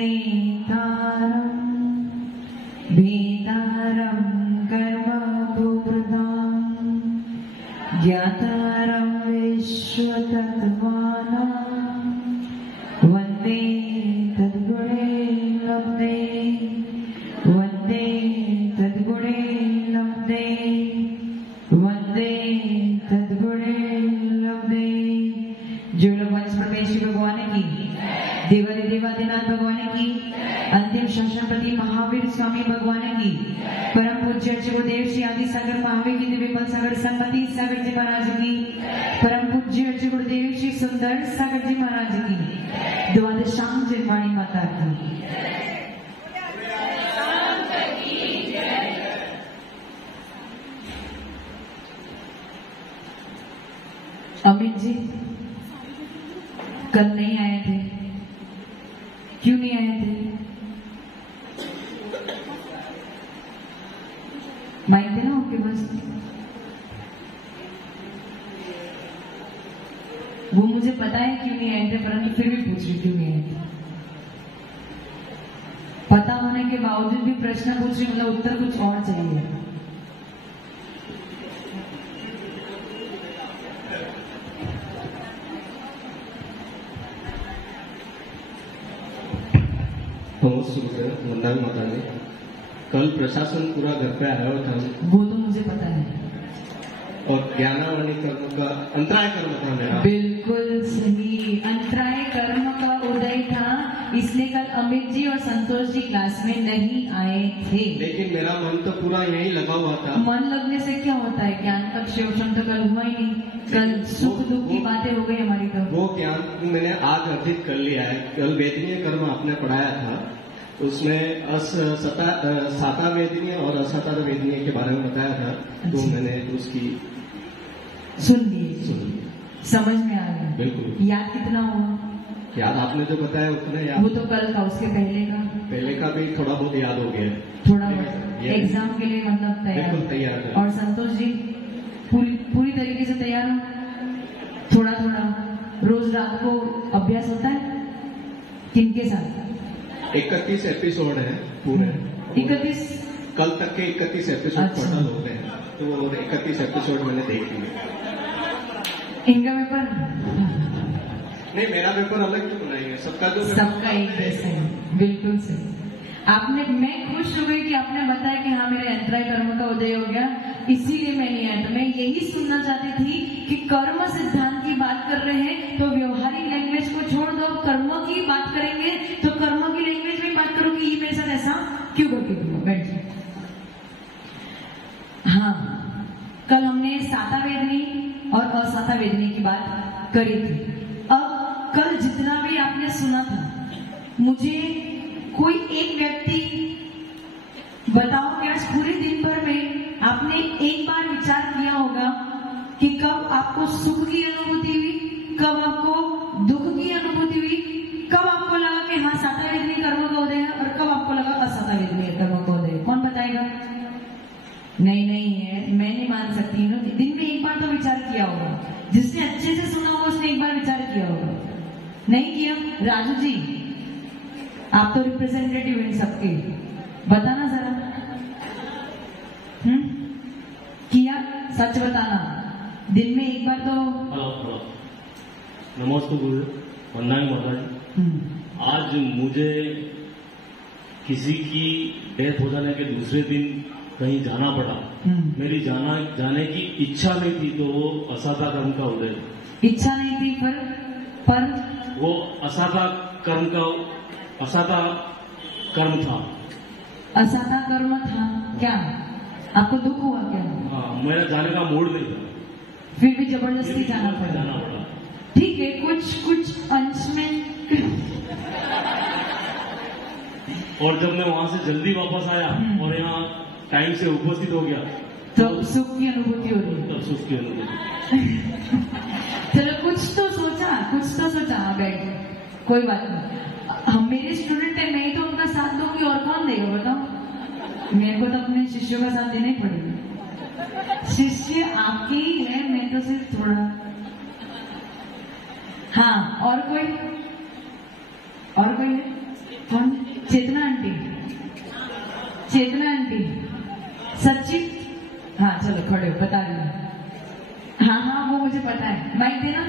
नेतारं भेदारं कर्मभूभृतां ज्ञातारं विश्वतत्त्वानां वन्दे तद्गुणे लब्धे वन्दे तद्गुणे लब्धे वन्दे तद्गुणे लब्धे। जो लोग वंश परमेश्वरी भगवान की देवादिदेवादिनाथ भगवान की अंतिम शासनपति महावीर स्वामी भगवान की परम पूज्य गुरुदेव श्री आदि सागर महावीर की विमल सागर संपति सागर जी महाराज की परम पूज्य गुरुदेव श्री सुंदर सागर जी महाराज की द्वादशांग जन्माणी माता की। अमित जी कल नहीं आए थे, क्यों नहीं आए थे? माइक थे ना आपके पास? वो मुझे पता है क्यों नहीं आए थे, परंतु फिर भी पूछ रही क्यों नहीं आए थे। पता होने के बावजूद भी प्रश्न पूछ रही, मतलब उत्तर कुछ और चाहिए। वंदना माता ने कल प्रशासन पूरा घर पे आया हुआ था, वो तो मुझे पता है, और ज्ञानावाणी कर्म का अंतराय कर्म था मेरा। बिल्कुल सही, अंतराय कर्म का उदय था, इसलिए कल अमित जी और संतोष जी क्लास में नहीं आए थे। लेकिन मेरा मन तो पूरा यही लगा हुआ था। मन लगने से क्या होता है? ज्ञान का शिवक्षण तो कल हुआ ही नहीं, कल सुख दुख की बातें हो गई हमारी। तो वो ज्ञान मैंने आज अर्जित कर लिया है। कल वेदनीय कर्म आपने पढ़ाया था, उसमें साता वेदनीय और असाता वेदनीय के बारे में बताया था। तो मैंने उसकी सुन ली, समझ में आ गया। बिल्कुल। याद कितना हुआ? याद आपने जो बताया उतना याद। वो तो कल का, उसके पहले का भी थोड़ा बहुत याद हो गया। थोड़ा बहुत एग्जाम के लिए मतलब तैयार। और संतोष जी पूरी तरीके से तैयार हो? थोड़ा थोड़ा रोज रात को अभ्यास होता है? किनके साथ? 31 एपिसोड है पूरे। 31 कल तक के 31 एपिसोड टोटल हो गए हैं, तो वो 31 एपिसोड मैंने देख लिए। इनका पेपर नहीं, मेरा पेपर अलग क्यों बनाएंगे? सबका एक जैसा है। बिल्कुल सही। मैं खुश हो गई कि आपने बताया कि हाँ मेरे अंतराय कर्म का उदय हो गया, इसीलिए मैं नहीं आया। तो मैं यही सुनना चाहती थी कि कर्म सिद्धांत की बात कर रहे हैं तो व्यवहारिक लैंग्वेज को छोड़ दो, कर्म की बात करेंगे तो कर्म की लैंग्वेज में बात करो कि ये मेरे साथ ऐसा क्यों करके दिया। बैठ जाओ। हाँ, कल हमने साता वेदनी और असाता वेदनी की बात करी थी। अब कल जितना भी आपने सुना था, मुझे कोई एक व्यक्ति बताओ कि आज पूरे दिन भर में आपने एक बार विचार किया होगा कि कब आपको सुख की अनुभूति हुई, कब आपको दुख की अनुभूति हुई, कब आपको लगा कि हाँ साता वेदनी कर्म का उदय है, और कब आपको लगा असाता वेदनी कर्म का उदय है? कौन बताएगा? नहीं है, मैं नहीं मान सकती हूँ। दिन में एक बार तो विचार किया होगा, जिसने अच्छे से सुना होगा उसने एक बार विचार किया होगा। नहीं किया? राजू जी आप तो रिप्रेजेंटेटिव हैं सबके, बताना जरा। किया? सच बताना। दिन में एक बार तो। नमस्ते गुरु, वंदना माता जी। आज मुझे किसी की डेथ हो जाने के दूसरे दिन कहीं जाना पड़ा। मेरी जाने की इच्छा नहीं थी, तो वो असाता कर्म का उदय। इच्छा नहीं थी पर वो असाता कर्म था। असाता कर्म था क्या? आपको दुख हुआ क्या? हाँ, मेरा जाने का मूड नहीं था, फिर भी जबरदस्ती जाना पड़ा। ठीक है, कुछ अंश में। और जब मैं वहां से जल्दी वापस आया और यहाँ टाइम से उपस्थित हो गया, तो सुख की अनुभूति हो रही है। तब सुख की अनुभूति। चलो कुछ तो सोचा। बैठ, कोई बात नहीं। हम मेरे स्टूडेंट है, मैं ही तो उनका साथ दूंगी, और कौन देगा बताओ? मेरे को तो अपने शिष्यों का साथ देना ही पड़ेगा। शिष्य आपके ही है, मैं तो सिर्फ थोड़ा। हाँ, और कोई है? कौन? चेतना आंटी, चेतना आंटी, सच्ची? हाँ चलो खड़े हो, बता रही हूँ। हाँ हाँ वो मुझे पता है, माइक देना।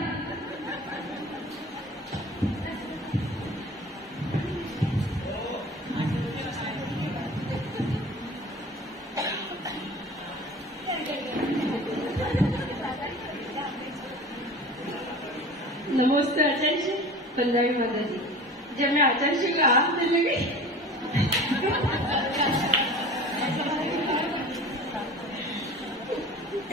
नमस्ते आचार्य जी, पंजाबी माता जी। जब मैं आचार्य जी का हाथ देने गई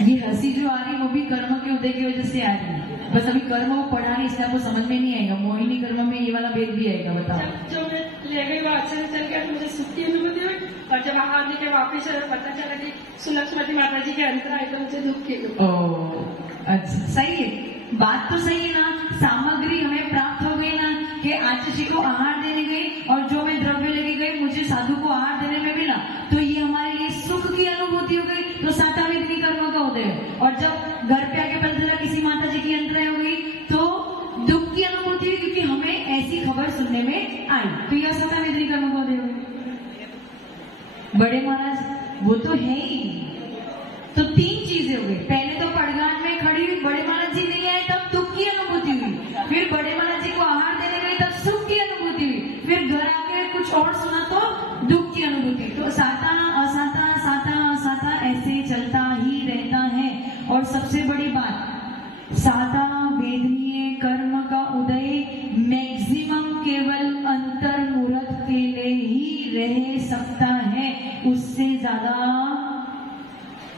ये हंसी जो आ रही है वो भी कर्म के उदय की वजह से आ रही है। बस अभी कर्म वो पढ़ा नहीं, इसलिए आपको समझ में नहीं आएगा। मोहिनी कर्म में ये वाला भेद भी आएगा। बताओ। जो मैं ले गई वो अच्छे से चल गया, तो मुझे सुख की अनुभूति हुई, और जब वहां आने के वापिस पता चला कि सुलक्ष्मती माता जी के अंतर आए तो मुझे दुख की अनुभूति। अच्छा सही है, बात तो सही है ना। सामग्री हमें प्राप्त हो गई ना कि आचार्य को आहार देने गई और जो मैं द्रव्य लेके गई मुझे साधु को आहार देने में मिला, तो ये हमारे लिए सुख की अनुभूति हो गई। तो सातावेदनी कर्म का उदय। और जब घर पे आके पता चला किसी माता जी की अंतराय हो गई तो दुख की अनुभूति हुई, क्योंकि हमें ऐसी खबर सुनने में आई। तो यह सातावेदनी कर्म का उदय हो गई। बड़े महाराज वो तो है ही। तो तीन चीजें हो गई। पहले तो पड़गान में खड़ी हुई, बड़े महाराज जी नहीं आए तब दुख की अनुभूति हुई। फिर बड़े महाराज जी को आहार देने गई तब सुख की अनुभूति हुई। फिर घर आके कुछ और सुना तो दुख की अनुभूति। तो साता असाता साता असाता ऐसे चलता ही रहता है। और सबसे बड़ी बात, साता वेदनीय कर्म का उदय मैक्सिमम केवल अंतर मुहूर्त के लिए ही रह सकता है, उससे ज्यादा।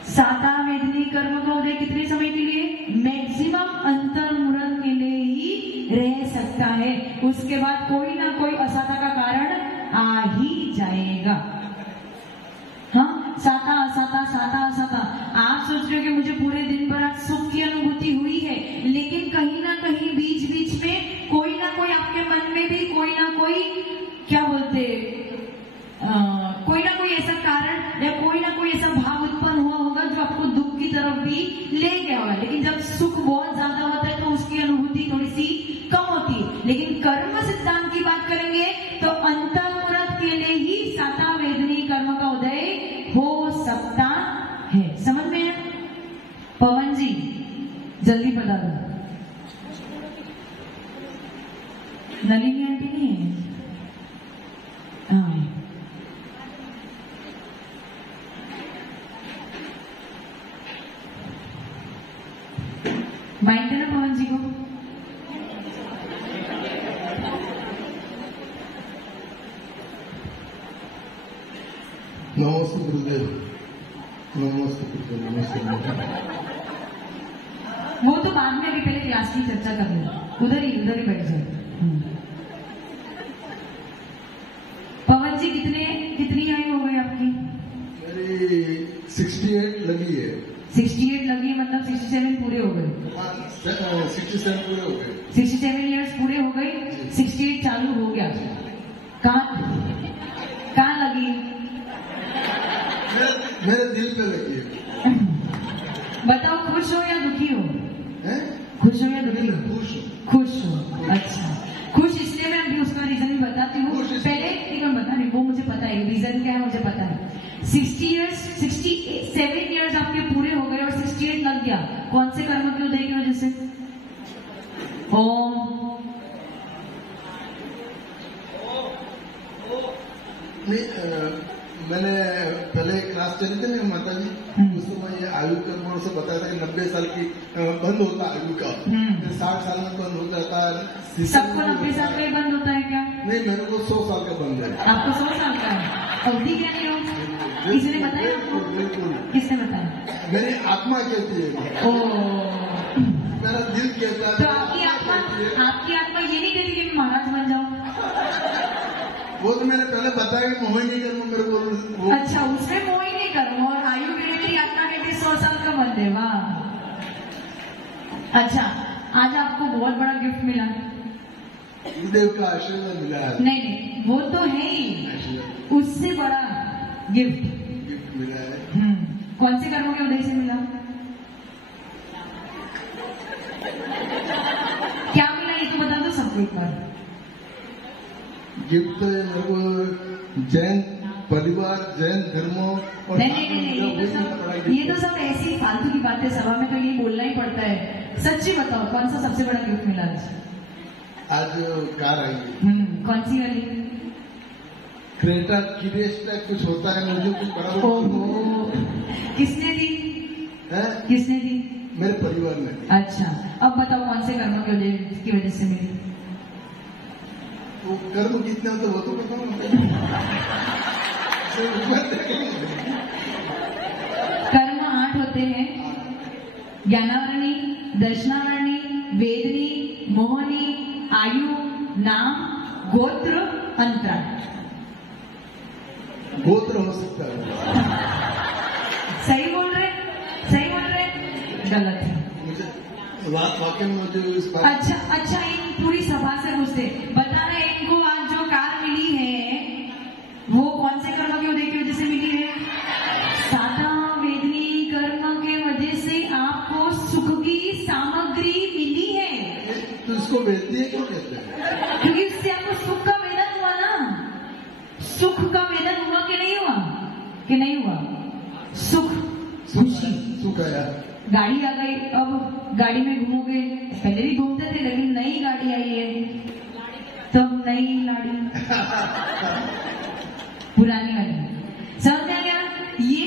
साता वेदनी कर्म का उदय कितने समय के लिए? मैक्सिमम अंतर मुहूर्त के लिए ही रह सकता है। उसके बाद कोई ना कोई असाता का कारण आ ही जाएगा। हाँ, साता असाता साता असाता। आप सोच रहे हो कि मुझे पूरे दिन भर आज सुख की अनुभूति हुई है, लेकिन कहीं ना कहीं बीच बीच में कोई ना कोई आपके मन में भी कोई ना कोई, क्या बोलते, कोई ना कोई ऐसा कारण या कोई ना कोई ऐसा भाव उत्पन्न हुआ होगा जो आपको दुख की तरफ भी ले गया होगा। लेकिन जब सुख बहुत ज्यादा होता है तो उसकी अनुभूति थोड़ी सी कम होती है। लेकिन कर्म सिद्धांत की बात करेंगे तो अंतर्मुहूर्त के लिए ही साता वेदनी कर्म का उदय हो सकता है। समझ में है? पवन जी जल्दी बता दो। नलिनी आंटी नहीं है? हाँ, माइक देना पवन जी को। नमस्ते गुरुदेव। नमस्ते गुरुदेव। नमस्ते। वो तो बाद में, अभी पहले क्लास की चर्चा कर लो। उधर ही बैठ जाओ। पवन जी कितनी आयु हो गई आपकी? मेरी 68 लगी है। 68 लगी है, मतलब 67 पूरे हो गए। 67 पूरे हो गए। 67 इयर्स पूरे हो गए, 68 चालू हो गया। कहाँ लगी? मेरे दिल पे लगी है। बताओ, खुश हो या दुखी हो? खुश हो या दुखी हो? खुश हो। अच्छा, खुश इसलिए मैं अभी उसका रीजन भी बताती हूँ। पहले एक मैं बता रही, वो मुझे पता है रीजन क्या है, मुझे पता है। 67 इयर्स आपके पूरे हो गए और 68 लग गया। कौन से कर्म के उदय की वजह से? ओम। मैंने पहले क्लास चली थी ना माता जी, उस समय ये आयु कर्म से बताया था कि 90 साल की बंद होता है आयु का। 60 साल में बंद हो जाता है। सबको 90 साल का ही बंद होता है क्या? नहीं, मेरे को 100 साल का बंद है। आपको 100 साल का है? अवधि क्या नहीं हो? किसने बताया आपको? बिल्कुल। किसने बताया? मेरी आत्मा कहती है। ओ, मेरा दिल कहता है। तो आपकी आत्मा ये नहीं कहती कि महाराज बन जाओ? वो तो मैंने पहले बताया कि मोहिनी कर्म मेरे को। अच्छा, उसमें मोहिनी कर्म और आयु गिरती आत्मा कहती 100 साल का बंद है। वाह। अच्छा, आज आपको बहुत बड़ा गिफ्ट मिला। गुरुदेव का आशीर्वाद मिला है। नहीं, वो तो है ही, उससे बड़ा गिफ्ट मिला है। कौन से कर्मों के उदय से मिला? क्या मिला ये तो बता दो सबको एक बार। गिफ्ट मेरे को जैन परिवार, जैन धर्मों और नहीं, ये तो सब ऐसी फालतू की बातें, सभा में तो ये बोलना ही पड़ता है। सच्ची बताओ, कौन सा सबसे बड़ा गिफ्ट मिला आज? कार आई। कौन सी वाली? क्रेटा किरेस्टा कुछ होता है, मुझे कुछ बड़ा। किसने दी? किसने दी? मेरे परिवार ने। अच्छा, अब बताओ कौन से कर्म की वजह से मिली? वो कर्म कितने होते वो तो बताओ। कर्म 8 होते हैं: ज्ञानावरणी, दर्शनावरणी, वेदनी, मोहनी, आयु, नाम, गोत्र, अंतराल। गोत्र हो सकता है। सही बोल रहे? सही बोल रहे? गलत है। मुझे वाकई में मुझे इस बात। अच्छा, इन पूरी सभा से पूछते, बताना इनको आज जो कार मिली है वो कौन से कर्म के उदय की वजह से मिली है? साता वेदनी कर्म के वजह से आपको सुख की सामग्री मिली है। तो इसको वेदनीय क्यों कहते हैं? क्योंकि इससे आपको सुख का वेदन हुआ ना। सुख का वेदन हुआ कि नहीं हुआ? कि नहीं हुआ? सुख, खुशी, सुख आया। गाड़ी आ गई, अब गाड़ी में घूमोगे। पहले भी घूमते थे, लेकिन नई गाड़ी आई है तो नई लाड़ी, पुरानी वाली। समझ में आ गया? ये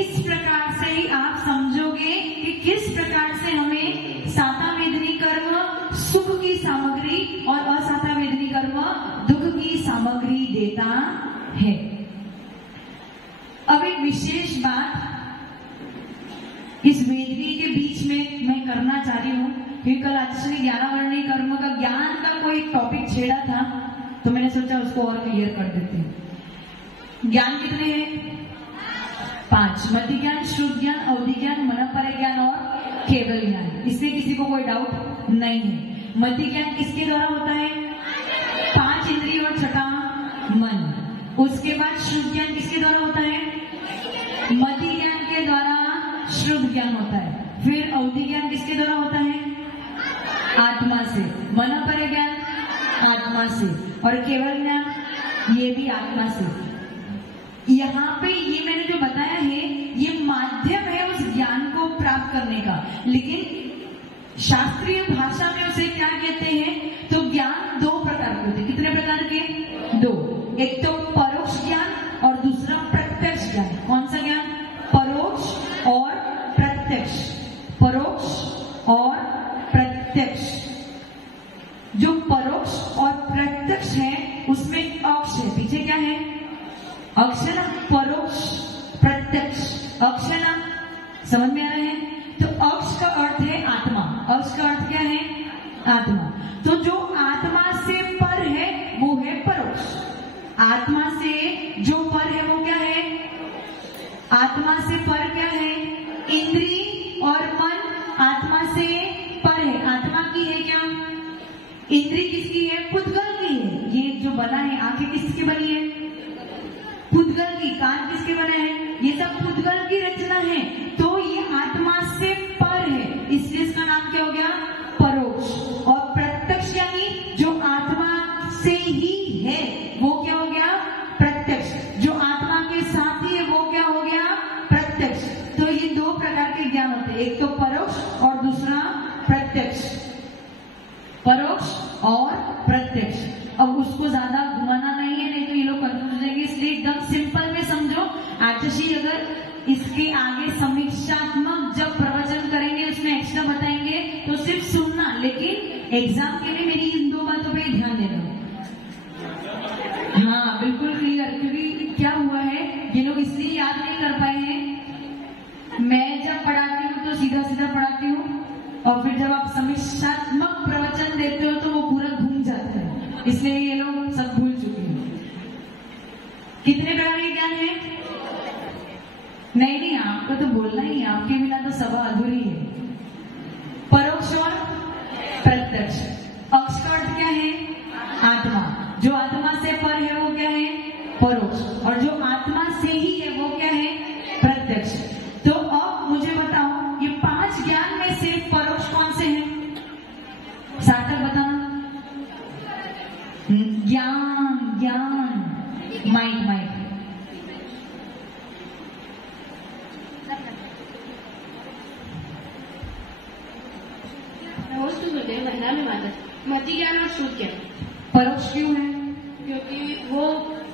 इस प्रकार से ही आप समझोगे कि किस प्रकार से हमें साता वेदनी कर्म सुख की सामग्री और असाता वेदनी कर्म दुख की सामग्री देता है। अब एक विशेष बात इस वेदनी के बीच में मैं करना चाह रही हूँ, क्योंकि कल आचार्य ने ज्ञानावरणी कर्म का, ज्ञान का कोई टॉपिक छेड़ा था, तो मैंने सोचा उसको और क्लियर कर देते हैं। ज्ञान कितने हैं? 5। मति ज्ञान, शुद्ध ज्ञान, अवधि ज्ञान, मनःपरक ज्ञान और केवल ज्ञान। इसमें किसी को कोई डाउट नहीं है। मति ज्ञान किसके द्वारा होता है? 5 इंद्रिय और 6ठा मन। उसके बाद शुद्ध ज्ञान किसके द्वारा होता है? मति ज्ञान के द्वारा शुद्ध ज्ञान होता है। फिर अवधि ज्ञान किसके द्वारा होता है? आत्मा से। मनःपरक ज्ञान आत्मा से, और केवल ज्ञान ये भी आत्मा से। यहाँ पे ये मैंने जो बताया है ये माध्यम है उस ज्ञान को प्राप्त करने का, लेकिन शास्त्रीय भाषा में उसे क्या कहते हैं? तो ज्ञान 2 प्रकार के होते हैं। कितने प्रकार के? 2। एक तो परोक्ष ज्ञान और दूसरा प्रत्यक्ष ज्ञान। कौन सा ज्ञान? परोक्ष और प्रत्यक्ष। परोक्ष और प्रत्यक्ष। जो परोक्ष और प्रत्यक्ष है उसमें अक्ष है। पीछे क्या है? अक्ष है ना। परोक्ष, प्रत्यक्ष, अक्ष है ना। समझ में आ रहे हैं? तो अक्ष का अर्थ है आत्मा। अक्ष का अर्थ क्या है? आत्मा। तो जो आत्मा से पर है वो है परोक्ष। आत्मा से जो पर है वो क्या है? आत्मा से पर क्या है? इंद्री और मन आत्मा से पर है। आत्मा की है क्या? इंद्री किसकी है? पुद्गल की है। ये जो बना है, आंखें किसकी बनी है? पुद्गल की। कान किसके बने हैं? ये सब पुद्गल की रचना है। तो ये आत्मा से पर है, इसलिए इसका नाम क्या हो गया? परोक्ष। और प्रत्यक्ष यानी जो आत्मा से ही है वो क्या हो गया? प्रत्यक्ष। जो आत्मा के साथ ही है वो क्या हो गया? प्रत्यक्ष। तो ये 2 प्रकार के ज्ञान होते हैं, एक तो परोक्ष और दूसरा प्रत्यक्ष। परोक्ष और प्रत्यक्ष। अब उसको ज्यादा घुमाना नहीं है, नहीं तो ये लोग कंफ्यूज हो जाएंगे, इसलिए एकदम सिंपल में समझो। आचार्य अगर इसके आगे समीक्षात्मक जब प्रवचन करेंगे उसमें एक्स्ट्रा बताएंगे तो सिर्फ सुनना, लेकिन एग्जाम के लिए मेरी इन 2 बातों पे ध्यान देना। हाँ बिल्कुल क्लियर, क्योंकि क्या हुआ है ये लोग इसलिए याद नहीं कर पाए हैं। मैं जब पढ़ाती हूँ तो सीधा सीधा पढ़ाती हूँ, और फिर जब आप समीक्षात्मक प्रवचन देते हो तो वो पूरा घूम जाता है, इसलिए ये लोग सब भूल चुके हैं। कितने प्रकार के ज्ञान है? नहीं, आपको तो बोलना ही है, आपके बिना तो सभा अधूरी है। परोक्ष और प्रत्यक्ष। अक्ष का अर्थ क्या है? आत्मा। जो आत्मा से पर है वो क्या है? परोक्ष। और जो आत्मा से ही है वो क्या है? प्रत्यक्ष। तो अब मुझे बताओ ये 5 ज्ञान में से परोक्ष कौन से हैं? सार्थक बताना। ज्ञान माइक वस्तु होते हैं महिला में माता मति ज्ञान और शुद्ध ज्ञान परोक्ष क्यों है? क्योंकि वो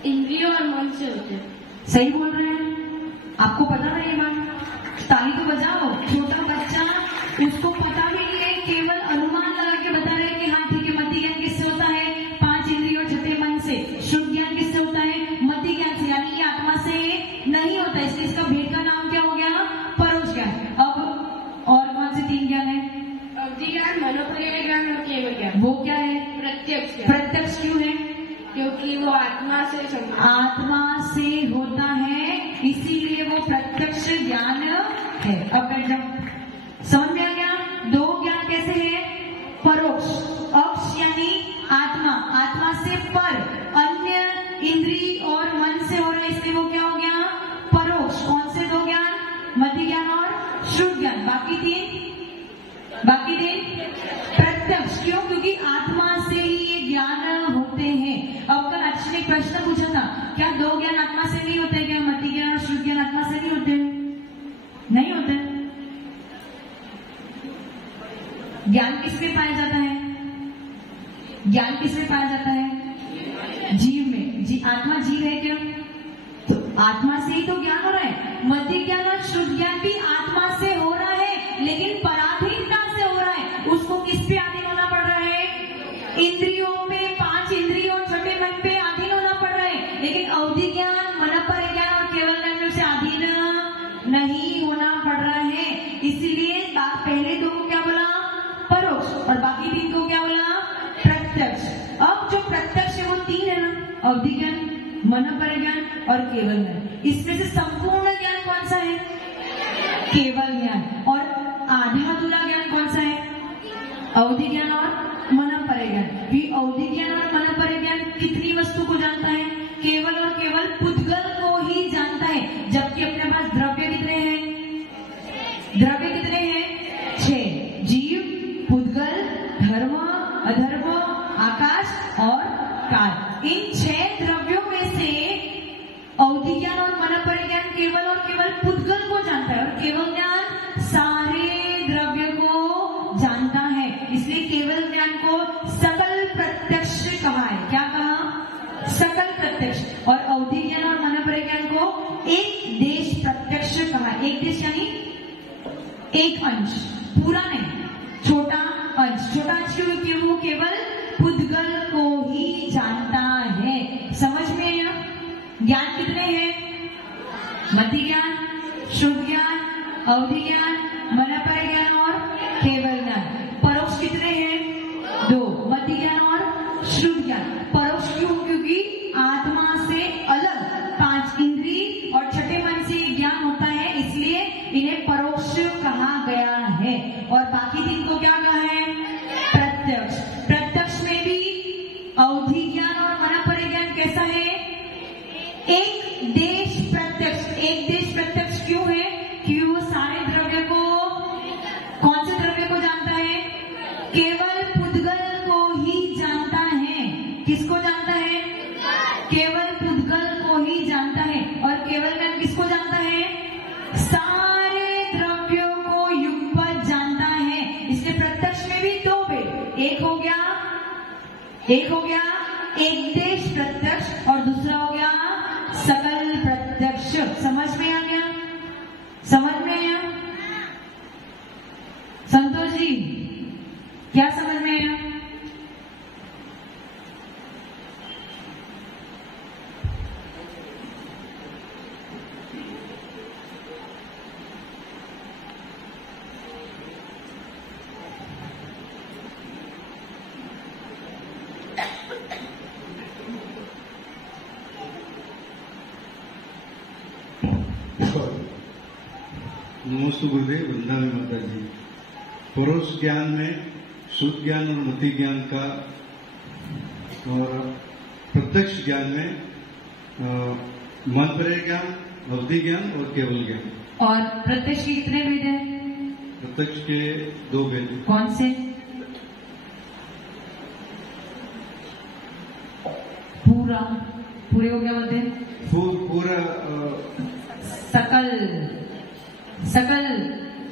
इंद्रियों और मन से होते हैं। सही बोल रहे हैं, आपको पता है ये बात? ताली तो बजाओ। छोटा बच्चा, उसको पता भी नहीं है, केवल अनुमान लगा के बता रहे हैं कि हाँ ठीक है, मति ज्ञान किससे होता है? 5 इंद्रियों छठे मन से। शुद्ध ज्ञान किससे होता है? मति ज्ञान से, यानी ये आत्मा से नहीं होता, इसलिए इसका भेद का नाम क्या हो गया? परोक्ष ज्ञान। अब और कौन से 3 ज्ञान है? अवधि ज्ञान, मनोपर्याय ज्ञान और केवल ज्ञान। वो क्या है? प्रत्यक्ष ज्ञान। प्रत्यक्ष क्यों है? क्योंकि वो आत्मा से होता है, इसीलिए वो प्रत्यक्ष ज्ञान है। अब बैठ जाओ, समझ में आ गया? 2 ज्ञान कैसे है? परोक्ष, अक्ष यानी आत्मा से पर, अन्य इंद्री और मन से हो रहा है, इसलिए वो क्या हो गया? परोक्ष। कौन से 2 ज्ञान? मति ज्ञान और शुद्ध ज्ञान। बाकी 3 प्रत्यक्ष। क्यों? क्योंकि आत्मा से ही ये ज्ञान होते हैं। अब कल अच्छे ने एक प्रश्न पूछा था, क्या 2 ज्ञान आत्मा से नहीं होते? क्या मति ज्ञान और शुद्ध ज्ञान आत्मा से नहीं होते? नहीं होते। ज्ञान किसमें पाया जाता है? ज्ञान किसमें पाया जाता है? जीव में। आत्मा जीव है क्या? तो आत्मा से ही तो ज्ञान हो रहा है। मति ज्ञान और शुद्ध ज्ञान भी आत्मा से हो रहा है, लेकिन पराधीनता से हो रहा है। उसको किस पे अधीन होना पड़ रहा है? इंद्रियों पे, 5 इंद्रियों और छठे मन पे अधीन होना पड़ रहा है। लेकिन अवधि ज्ञान, मनोपर्याय ज्ञान और केवल ज्ञान से अधीन नहीं होना पड़ रहा है। इसीलिए पहले 2 को क्या बोला? परोक्ष, और बाकी 3 को क्या बोला? प्रत्यक्ष। अब जो प्रत्यक्ष है वो 3 है ना, अवधि ज्ञान, मनोपर्याय ज्ञान और केवल ज्ञान। इसमें से संपूर्ण ज्ञान कौन सा है? केवल ज्ञान। और आधा अधूरा ज्ञान कौन सा है? अवधि ज्ञान और मनोपर्याय ज्ञान। ये अवधि ज्ञान और मनोपर्याय ज्ञान कितनी वस्तु को जानता है? केवल और केवल पुद्गल को ही जानता है। जबकि अपने पास द्रव्य कितने हैं? द्रव्य कितने हैं? 6। जीव, पुद्गल, धर्म, अधर्म, आकाश और काल। इन 6 द्रव्यों में से अवधि ज्ञान और मनोपर्याय ज्ञान केवल और केवल पुद्गल को जानता है, और केवल ज्ञान सारे द्रव्य को जानता है। इसलिए केवल ज्ञान को सकल प्रत्यक्ष कहा है। क्या कहा? सकल प्रत्यक्ष। और अवधि ज्ञान और मनोपर्याय ज्ञान को एक देश प्रत्यक्ष कहा। एक देश यानी एक अंश, पूरा नहीं, छोटा अंश। छोटा अंश क्योंकि वो केवल पुद्गल को ही जानता है। समझ में आया? ज्ञान कितने हैं? मति ज्ञान, शुद्ध ज्ञान, अवधि ज्ञान, मनोपर्याय ज्ञान और केवल ज्ञान। परोक्ष कितने हैं? 2, मति ज्ञान और शुद्ध ज्ञान। परोक्ष क्यों? क्योंकि आत्मा से अलग 5 इंद्री और छठे मन से ज्ञान होता है, इसलिए इन्हें परोक्ष कहा गया है। और बाकी 3 को क्या कहा है? प्रत्यक्ष। प्रत्यक्ष में भी अवधि ज्ञान और मनोपर्याय ज्ञान कैसा है? एक देश प्रत्यक्ष। एक देश प्रत्यक्ष क्यों है? क्योंकि वो सारे द्रव्य को, कौन से द्रव्य को जानता है? केवल पुद्गल को ही जानता है। किसको जानता है? केवल पुद्गल को ही जानता है। और केवल ज्ञान किसको जानता है? सारे द्रव्यों को युगपत जानता है। इसलिए प्रत्यक्ष में भी 2 भेद। एक हो गया एक देश प्रत्यक्ष, और दूसरा हो गया सकल प्रत्यक्ष। समझ में आ गया? समझ में आया? संतोष जी, क्या समझ में आया? नमस्ते गुरुदेव, वृंदावन माता जी। परोक्ष ज्ञान में शुद्ध ज्ञान और मति ज्ञान का, और प्रत्यक्ष ज्ञान में मनोपर्याय ज्ञान, अवधि ज्ञान और केवल ज्ञान। और प्रत्यक्ष के कितने भेद हैं? प्रत्यक्ष के 2 भेद। कौन से? पूरा, पूरे हो क्या बोलते हैं? पूरा सकल सकल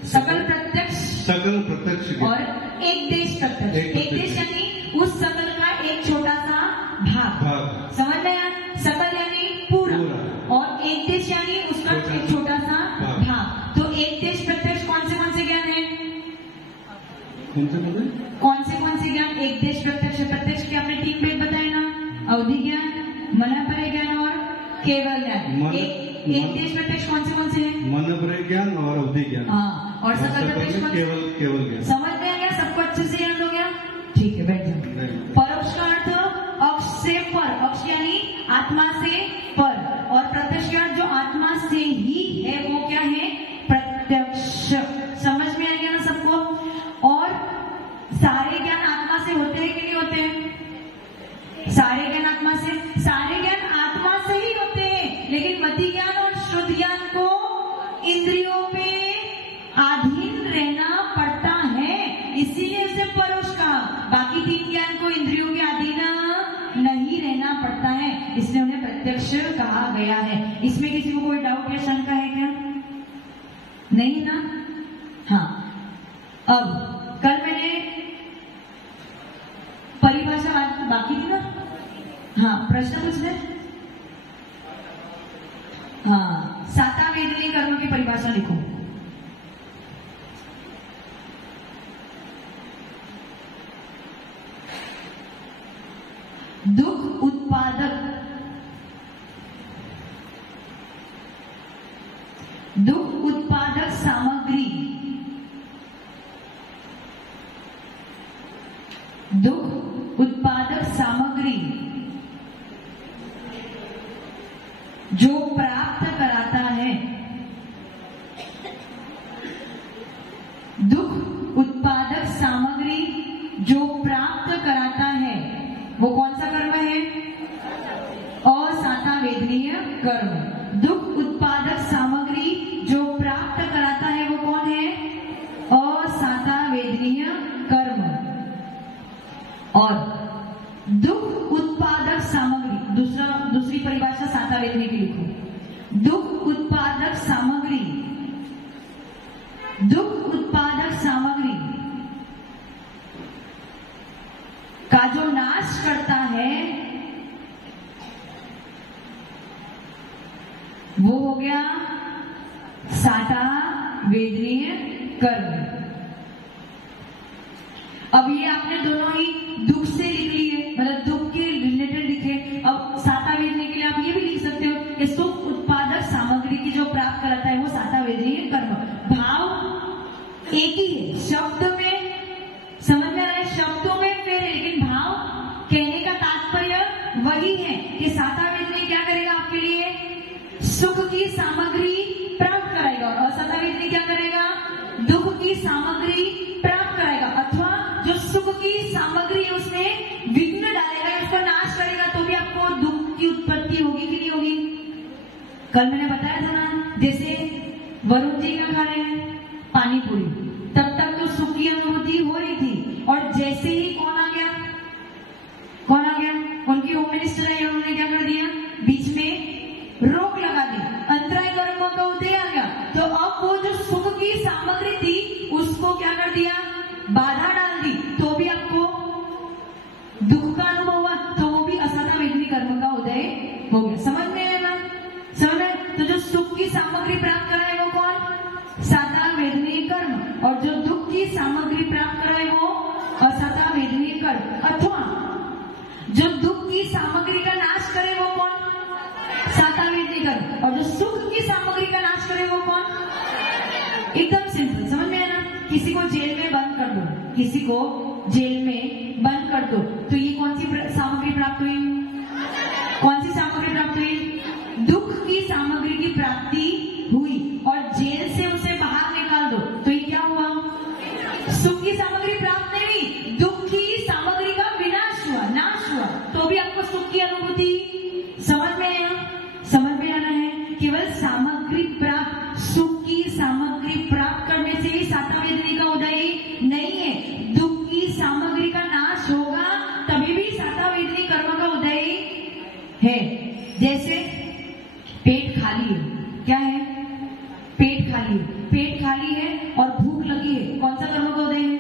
सकल प्रत्यक्ष सकल प्रत्यक्ष ज्ञान और एक देश प्रत्यक्ष। एक देश यानी उस सकल का एक छोटा सा भाग। समझ में आया? सकल यानी पूरा और एक देश यानी उसका एक छोटा सा भाग। तो एक देश प्रत्यक्ष कौन से ज्ञान है? कौन से ज्ञान एक देश प्रत्यक्ष? प्रत्यक्ष के आपने 3 भेद बताए ना, अवधि ज्ञान, मनपरय ज्ञान और केवल ज्ञान। एक देश प्रत्यक्ष कौन से हैं? मनपरय ज्ञान और अवधि ज्ञान। हाँ, और सकल प्रत्यक्ष केवल ज्ञान। समझ में आ गया? सबको अच्छे से याद हो गया? ठीक है, बैठ जाओ। परोक्ष का अर्थ अक्ष से पर, अक्ष यानी आत्मा से पर, और प्रत्यक्ष का अर्थ जो आत्मा से ही है वो क्या है? प्रत्यक्ष। समझ में आ गया ना सबको? और सारे ज्ञान आत्मा से होते हैं कि नहीं होते हैं? सारे ज्ञान आत्मा से ही होते हैं, लेकिन मति ज्ञान और शुद्ध ज्ञान को इंद्रियों पे अधीन रहना पड़ता है, इसीलिए उसे परोक्ष कहा। बाकी 3 ज्ञान को इंद्रियों के अधीन नहीं रहना पड़ता है, इसलिए उन्हें प्रत्यक्ष कहा गया है। इसमें किसी को कोई डाउट या शंका है क्या? नहीं ना? हाँ, अब कल मैंने परिभाषा बाकी थी ना? हाँ, प्रश्न पूछ ले। हाँ, साता वेदनी कर्म की परिभाषा लिखो। दुख उत्पादक सामग्री, दुख उत्पादक सामग्री जो प्राप्त कराता है, दुख उत्पादक सामग्री जो प्राप्त कराता है वो कौन सा कर्म है? असाता वेदनीय कर्म। दुख उत्पादक सामग्री जो प्राप्त कराता है वो कौन है? असाता वेदनीय कर्म। और दुख उत्पादक सामग्री, दूसरी परिभाषा साता वेदनी की लिखो। दुख उत्पादक सामग्री का जो नाश करता है वो हो गया साता वेदनीय कर्म। अब ये आपने दोनों ही दुख से लिख लिए, मतलब दुख के रिलेटेड लिखे। अब साता वेदनी के लिए आप ये भी लिख सकते हो कि सुख उत्पादक सामग्री की जो प्राप्त कराता है वो साता वेदनीय कर्म। भाव एक ही है, शब्द में समझ में आ रहा है, शब्दों में फेर है, लेकिन भाव कहने का तात्पर्य वही है कि साता वेदनी क्या करेगा आपके लिए? सुख की सामग्री प्राप्त कराएगा, और असाता वेदनी क्या करेगा? दुख की सामग्री प्राप्त कराएगा, अथवा जो सुख की सामग्री उसने विघ्न डालेगा, उसका नाश करेगा, तो भी आपको दुख की उत्पत्ति होगी कि नहीं होगी? कल मैंने बताया था ना, जैसे वरुण जी क्या खा रहे हैं? पानी पूरी। तब तक तो सुख की अनुभूति हो रही थी, और जैसे ही कौन आ गया? उनकी होम मिनिस्टर है, उन्होंने क्या कर दिया? बीच में रोक लगा दी, अंतराय कर्मों का उदय आ गया। तो अब वो जो सुख की सामग्री थी उसको क्या कर दिया? बाधा डाल दी, तो भी आपको दुख का अनुभव हुआ, तो वो भी असाता वेदनी कर्म का उदय हो गया। समझ में आएगा? समझ में? तो जो सुख की सामग्री प्राप्त कराए वो कौन? साता वेदनी कर्म, और जो दुख की सामग्री प्राप्त कराए वो असाता वेदनी कर्म, अथवा जो दुख की सामग्री का नाश करे वो कौन? साता वेदनी कर्म, और जो सुख की सामग्री का नाश करे वो कौन? एकदम सिंपल, समझ में आना? किसी को जेल में बंद कर दो, किसी को जेल में बंद कर दो, तो ये कौन सी सामग्री प्राप्त हुई? कौन सी सामग्री प्राप्त हुई? दुख की सामग्री की प्राप्ति हुई, और जेल से उसे बाहर निकाल दो, तो ये क्या हुआ? सुख की सामग्री प्राप्त नहीं हुई, दुख की सामग्री का विनाश हुआ, नाश हुआ, तो भी आपको सुख की अनुभूति समझ में आया? समझ में आना है? केवल सामग्री प्राप्त, सुख की सामग्री प्राप्त करने से ही साता वेदनी का उदय नहीं है, दुख की सामग्री का नाश होगा तभी भी साता वेदनी कर्म का उदय है। जैसे पेट खाली है, क्या है? पेट खाली है, पेट खाली है और भूख लगी है, कौन सा कर्म का उदय है?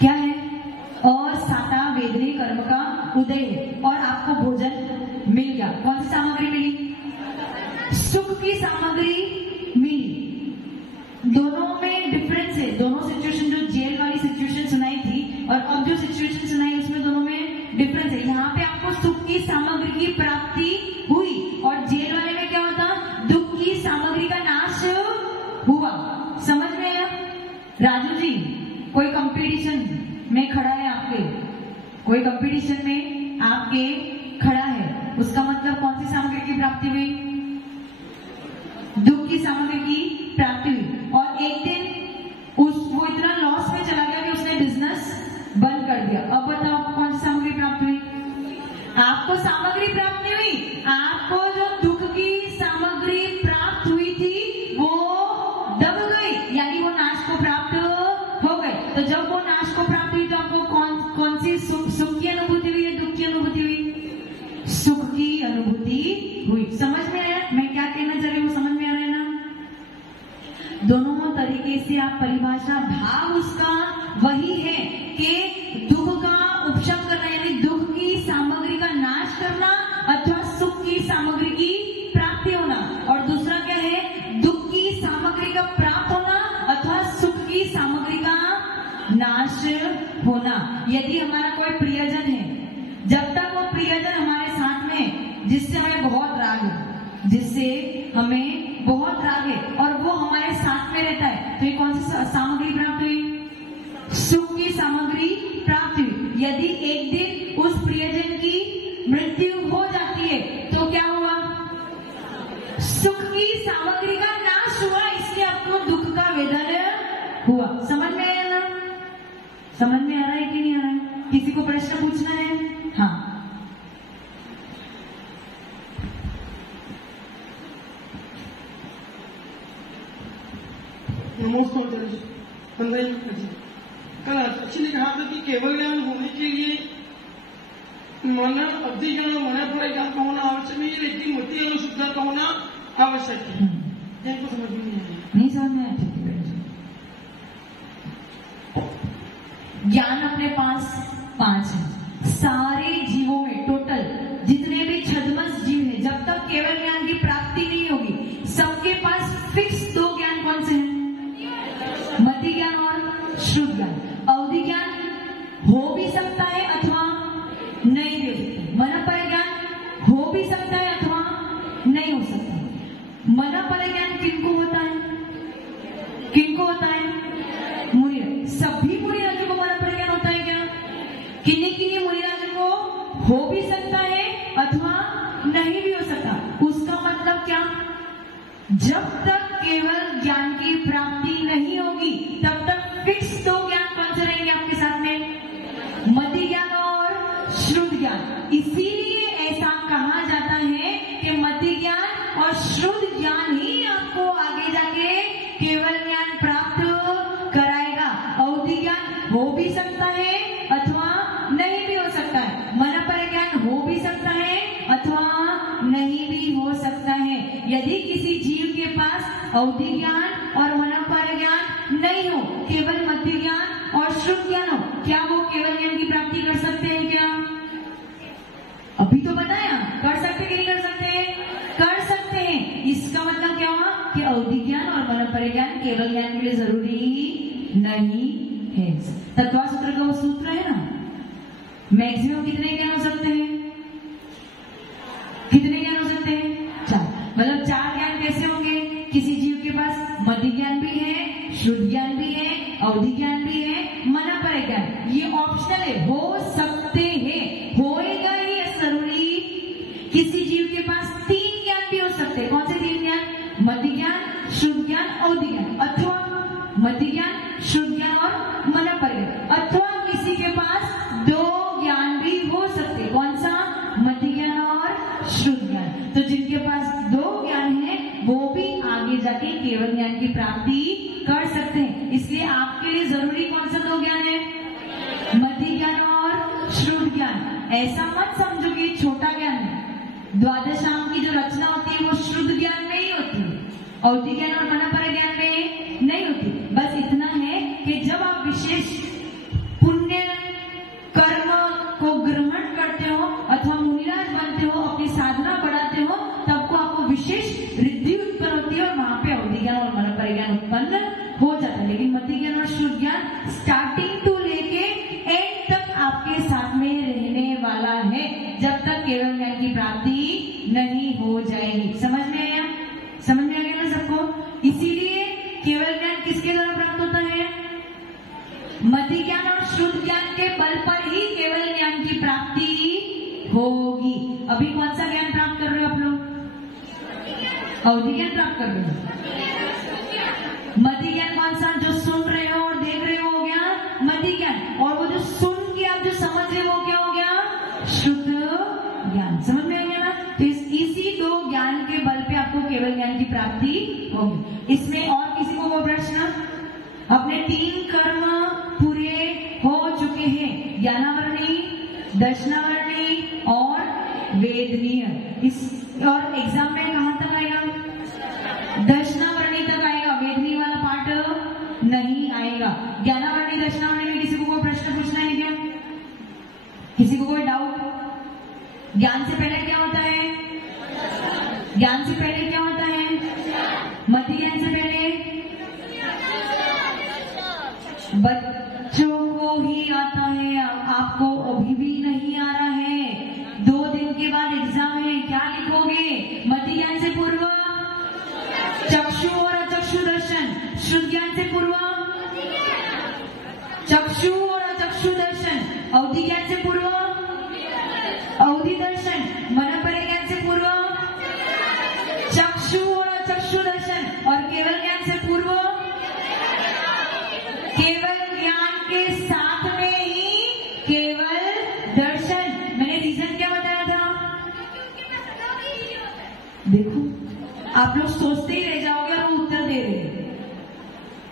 क्या है? असाता वेदनी कर्म का उदय है। और आपको भोजन मिल गया, कौन सी सामग्री मिली? सुख की सामग्री मिली। दोनों में डिफरेंस है, दोनों सिचुएशन, जो जेल वाली सिचुएशन सुनाई थी और अब जो सिचुएशन सुनाई उसमें दोनों में डिफरेंस है। यहाँ पे आपको सुख की सामग्री की प्राप्ति हुई और जेल वाले में क्या होता? दुख की सामग्री का नाश हुआ। समझ में आया? राजू जी, कोई कंपटीशन में खड़ा है आपके, कोई कंपटीशन में आपके खड़ा है, उसका मतलब कौन सी सामग्री की प्राप्ति हुई? दुख की सामग्री की प्राप्ति हुई। और एक दिन वो इतना लॉस में चला गया कि उसने बिजनेस बंद कर दिया। अब बताओ आपको कौन सी सामग्री प्राप्त हुई? आपको सामग्री प्राप्त नहीं हुई, आपको जो दुख की सामग्री प्राप्त हुई थी वो दब गई, यानी वो नाश को प्राप्त हो गई। तो जब वो नाश को प्राप्त हुई तो आपको कौन सी सुख की अनुभूति हुई या दुख की अनुभूति हुई? सुख की अनुभूति हुई। समझ में आया मैं क्या कहना चाह रही हूँ? समझ में आ रहा है ना? दोनों तरीके से आप परिभाषा, भाव उसका वही है कि दुख का उपशम करना, यानी दुख की सामग्री का नाश करना अथवा सुख की सामग्री की प्राप्ति होना। और दूसरा क्या है? दुख की सामग्री का प्राप्त होना अथवा सुख की सामग्री का नाश होना। यदि हमारा कोई प्रियजन है, जब तक वो प्रियजन हमारे साथ में, जिससे हमें बहुत राग है, जिससे हमें बहुत राग है और वो हमारे साथ में रहता है, तो ये कौन सी सामग्री प्राप्त हुई? सुख की सामग्री प्राप्त हुई। यदि एक दिन उस प्रियजन की मृत्यु हो जाती है तो क्या हुआ? सुख की सामग्री का नाश हुआ, इसलिए आपको दुख का वेदन हुआ। समझ में आया ना? समझ में आ रहा है कि नहीं आ रहा है? किसी को प्रश्न पूछना है? हाँ, नमस्कार जी। कल अच्छी ने कहा था कि केवल ज्ञान होने के लिए मन अवधि ज्ञान और मन पर ज्ञान का होना आवश्यक नहीं है, लेकिन मति और शुद्ध का होना आवश्यक है। इनको समझ में नहीं आया? नहीं समझ में आया? ज्ञान अपने पास 5 है। सारे जीवों में टोटल जितने भी छद्मस जीव हैं, जब तक केवल ज्ञान की प्राप्ति नहीं होगी, सबके पास फिक्स 2 ज्ञान कौन से हैं? मति ज्ञान और शुद्ध ज्ञान। अवधि ज्ञान हो भी सकता है अथवा नहीं भी हो सकता। मन पर ज्ञान हो भी सकता है अथवा नहीं हो सकता। मन पर ज्ञान किनको होता है? किनको होता है? मुनिराज। सभी मुनिराजों को मन पर ज्ञान होता है क्या? किन्हीं किन्हीं मुनिराजों को हो भी सकता है अथवा नहीं भी हो सकता। उसका मतलब क्या? जब तक केवल ज्ञान की प्राप्ति नहीं होगी तब तक फिक्स 2 ज्ञान कौन से रहेंगे आपके साथ में? मति ज्ञान और श्रुत ज्ञान। इसीलिए ऐसा कहा जाता है कि मति ज्ञान और श्रुत ज्ञान ही आपको आगे जाके केवल ज्ञान प्राप्त कराएगा। अवधि ज्ञान हो भी सकता है अथवा नहीं भी हो सकता है। मन पर ज्ञान हो भी सकता है अथवा नहीं भी हो सकता है। यदि किसी जीव के पास अवधि ज्ञान और मन पर ज्ञान नहीं हो, केवल मति ज्ञान और श्रुत ज्ञान हो, क्या वो केवल ज्ञान की प्राप्ति कर सकते हैं क्या? अभी तो बताया, कर सकते कि नहीं कर सकते? कर सकते हैं। इसका मतलब क्या हुआ कि अवधि ज्ञान और मन पर ज्ञान केवल ज्ञान के लिए जरूरी नहीं है। तत्व सूत्र का वो सूत्र है ना, मैक्सिमम कितने ज्ञान हो सकते हैं? कितने ज्ञान हो सकते हैं? 4। मतलब 4 ज्ञान कैसे होंगे? किसी जीव के पास मति ज्ञान भी है, शुद्ध ज्ञान भी है, अवधि ज्ञान भी है, मन पर ज्ञान। ये ऑप्शनल है, हो सकते हैं, होएगा ही जरूरी। किसी जीव के पास 3 ज्ञान भी हो सकते हैं। कौन से 3 ज्ञान? मति ज्ञान, शुद्ध ज्ञान, अवधि ज्ञान, अथवा मति ज्ञान, शुद्ध ज्ञान और मन पर ज्ञान। अथवा किसी के पास 2 ज्ञान भी हो सकते। कौन सा? मति ज्ञान और शुद्ध ज्ञान। तो जिनके पास 2 ज्ञान है वो भी आगे जाके केवल ज्ञान की प्राप्ति कर सकते हैं। इसलिए आपके लिए जरूरी कौन सा 2 ज्ञान है? मति ज्ञान और शुद्ध ज्ञान। ऐसा मत समझो कि छोटा ज्ञान है। द्वादशांग की जो रचना होती है वो शुद्ध ज्ञान में ही होती है, अवधि ज्ञान और मनपर ज्ञान में नहीं होती। बस इतना है कि जब आप विशेष पुण्य कर्म को ग्रहण करते हो अथवा मुनिराज बनते हो, अपनी साधना बढ़ाते हो, तब को आपको विशेष रिद्धि उत्पन्न होती है और वहां पे अवधि ज्ञान और मनपर ज्ञान उत्पन्न हो जाता है। लेकिन मति ज्ञान और शुद्ध ज्ञान स्टार्टिंग टू लेके एंड तक आपके साथ में रहने वाला है, जब तक केवल ज्ञान की प्राप्ति नहीं हो जाएगी। समझ में आया? समझ में आ गया ना सबको? इसीलिए केवल ज्ञान किसके द्वारा प्राप्त होता है? मति ज्ञान और शुद्ध ज्ञान के बल पर ही केवल ज्ञान की प्राप्ति होगी। अभी कौन सा ज्ञान प्राप्त कर रहे हो आप लोग? अवधि ज्ञान प्राप्त कर रहे हो। मति ज्ञान कौन सा? जो सुन रहे हो और देख रहे हो गया मति ज्ञान, और वो जो सुन के आप जो समझ रहे हो क्या हो गया? शुद्ध ज्ञान। समझ में आ गया ना? तो इसी दो ज्ञान के बल पे आपको केवल ज्ञान की प्राप्ति होगी। इसमें और किसी को वो प्रश्न? अपने 3 कर्म पूरे हो चुके हैं, ज्ञानावरणी, दर्शनावरणी और वेदनीय। इस और एग्जाम में कहां तक आएगा? दर्शनावरणी तक आएगा, वेदनीय वाला पार्ट नहीं आएगा। ज्ञानावरणी दर्शनावरणी में किसी को कोई प्रश्न पूछना है क्या? किसी को कोई डाउट? ज्ञान से पहले क्या होता है? ज्ञान से पहले क्या होता है? मति ज्ञान से पहले बच्चों को ही आता है, आपको अभी भी नहीं आ रहा है। 2 दिन के बाद एग्जाम है, क्या लिखोगे? मति ज्ञान से पूर्व चक्षु और अचक्षु दर्शन, शुद्ध ज्ञान से पूर्व चक्षु और अचक्षु दर्शन, अवधि ज्ञान से पूर्व अवधि दर्शन, मनपर ज्ञान से पूर्व चक्षु और अचक्षु दर्शन, और केवल ज्ञान से पूर्व केवल ज्ञान के साथ में ही केवल दर्शन। मैंने रीजन क्या बताया था? देखो आप लोग सोचते ही रह जाओगे और वो उत्तर दे रहे हैं।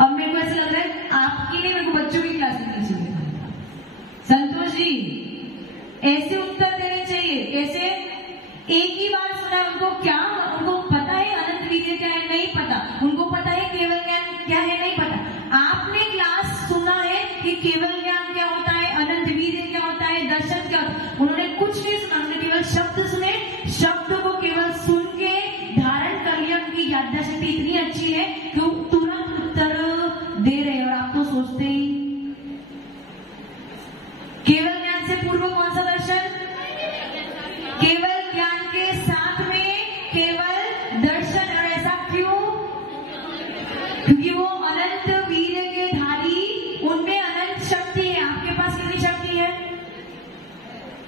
अब मेरे को ऐसा लग रहा है आपके लिए मेरे को बच्चों की क्लास लेनी चाहिए। संतोष जी ऐसे उत्तर देने चाहिए। कैसे? एक ही बार सुना उनको, क्या उनको पता है अनंत वीर्य क्या है? नहीं पता। उनको पता है केवल ज्ञान क्या है? नहीं पता। आपने क्लास सुना है कि केवल ज्ञान क्या होता है, अनंत वीर्य क्या होता है, दर्शन क्या होता है, उन्होंने कुछ नहीं सुना। उन्होंने केवल शब्द सुने, शब्द को केवल सुन के धारण कर लिया। उनकी याददाश्त इतनी अच्छी है कि वो तुरंत उत्तर दे रहे हैं, और आप तो सोचते ही। केवल ज्ञान से पूर्व कौन सा दर्शन? केवल ज्ञान के साथ में केवल दर्शन। और ऐसा क्यों? क्योंकि वो अनंत वीर्य के धारी, उनमें अनंत शक्ति है। आपके पास कितनी शक्ति है?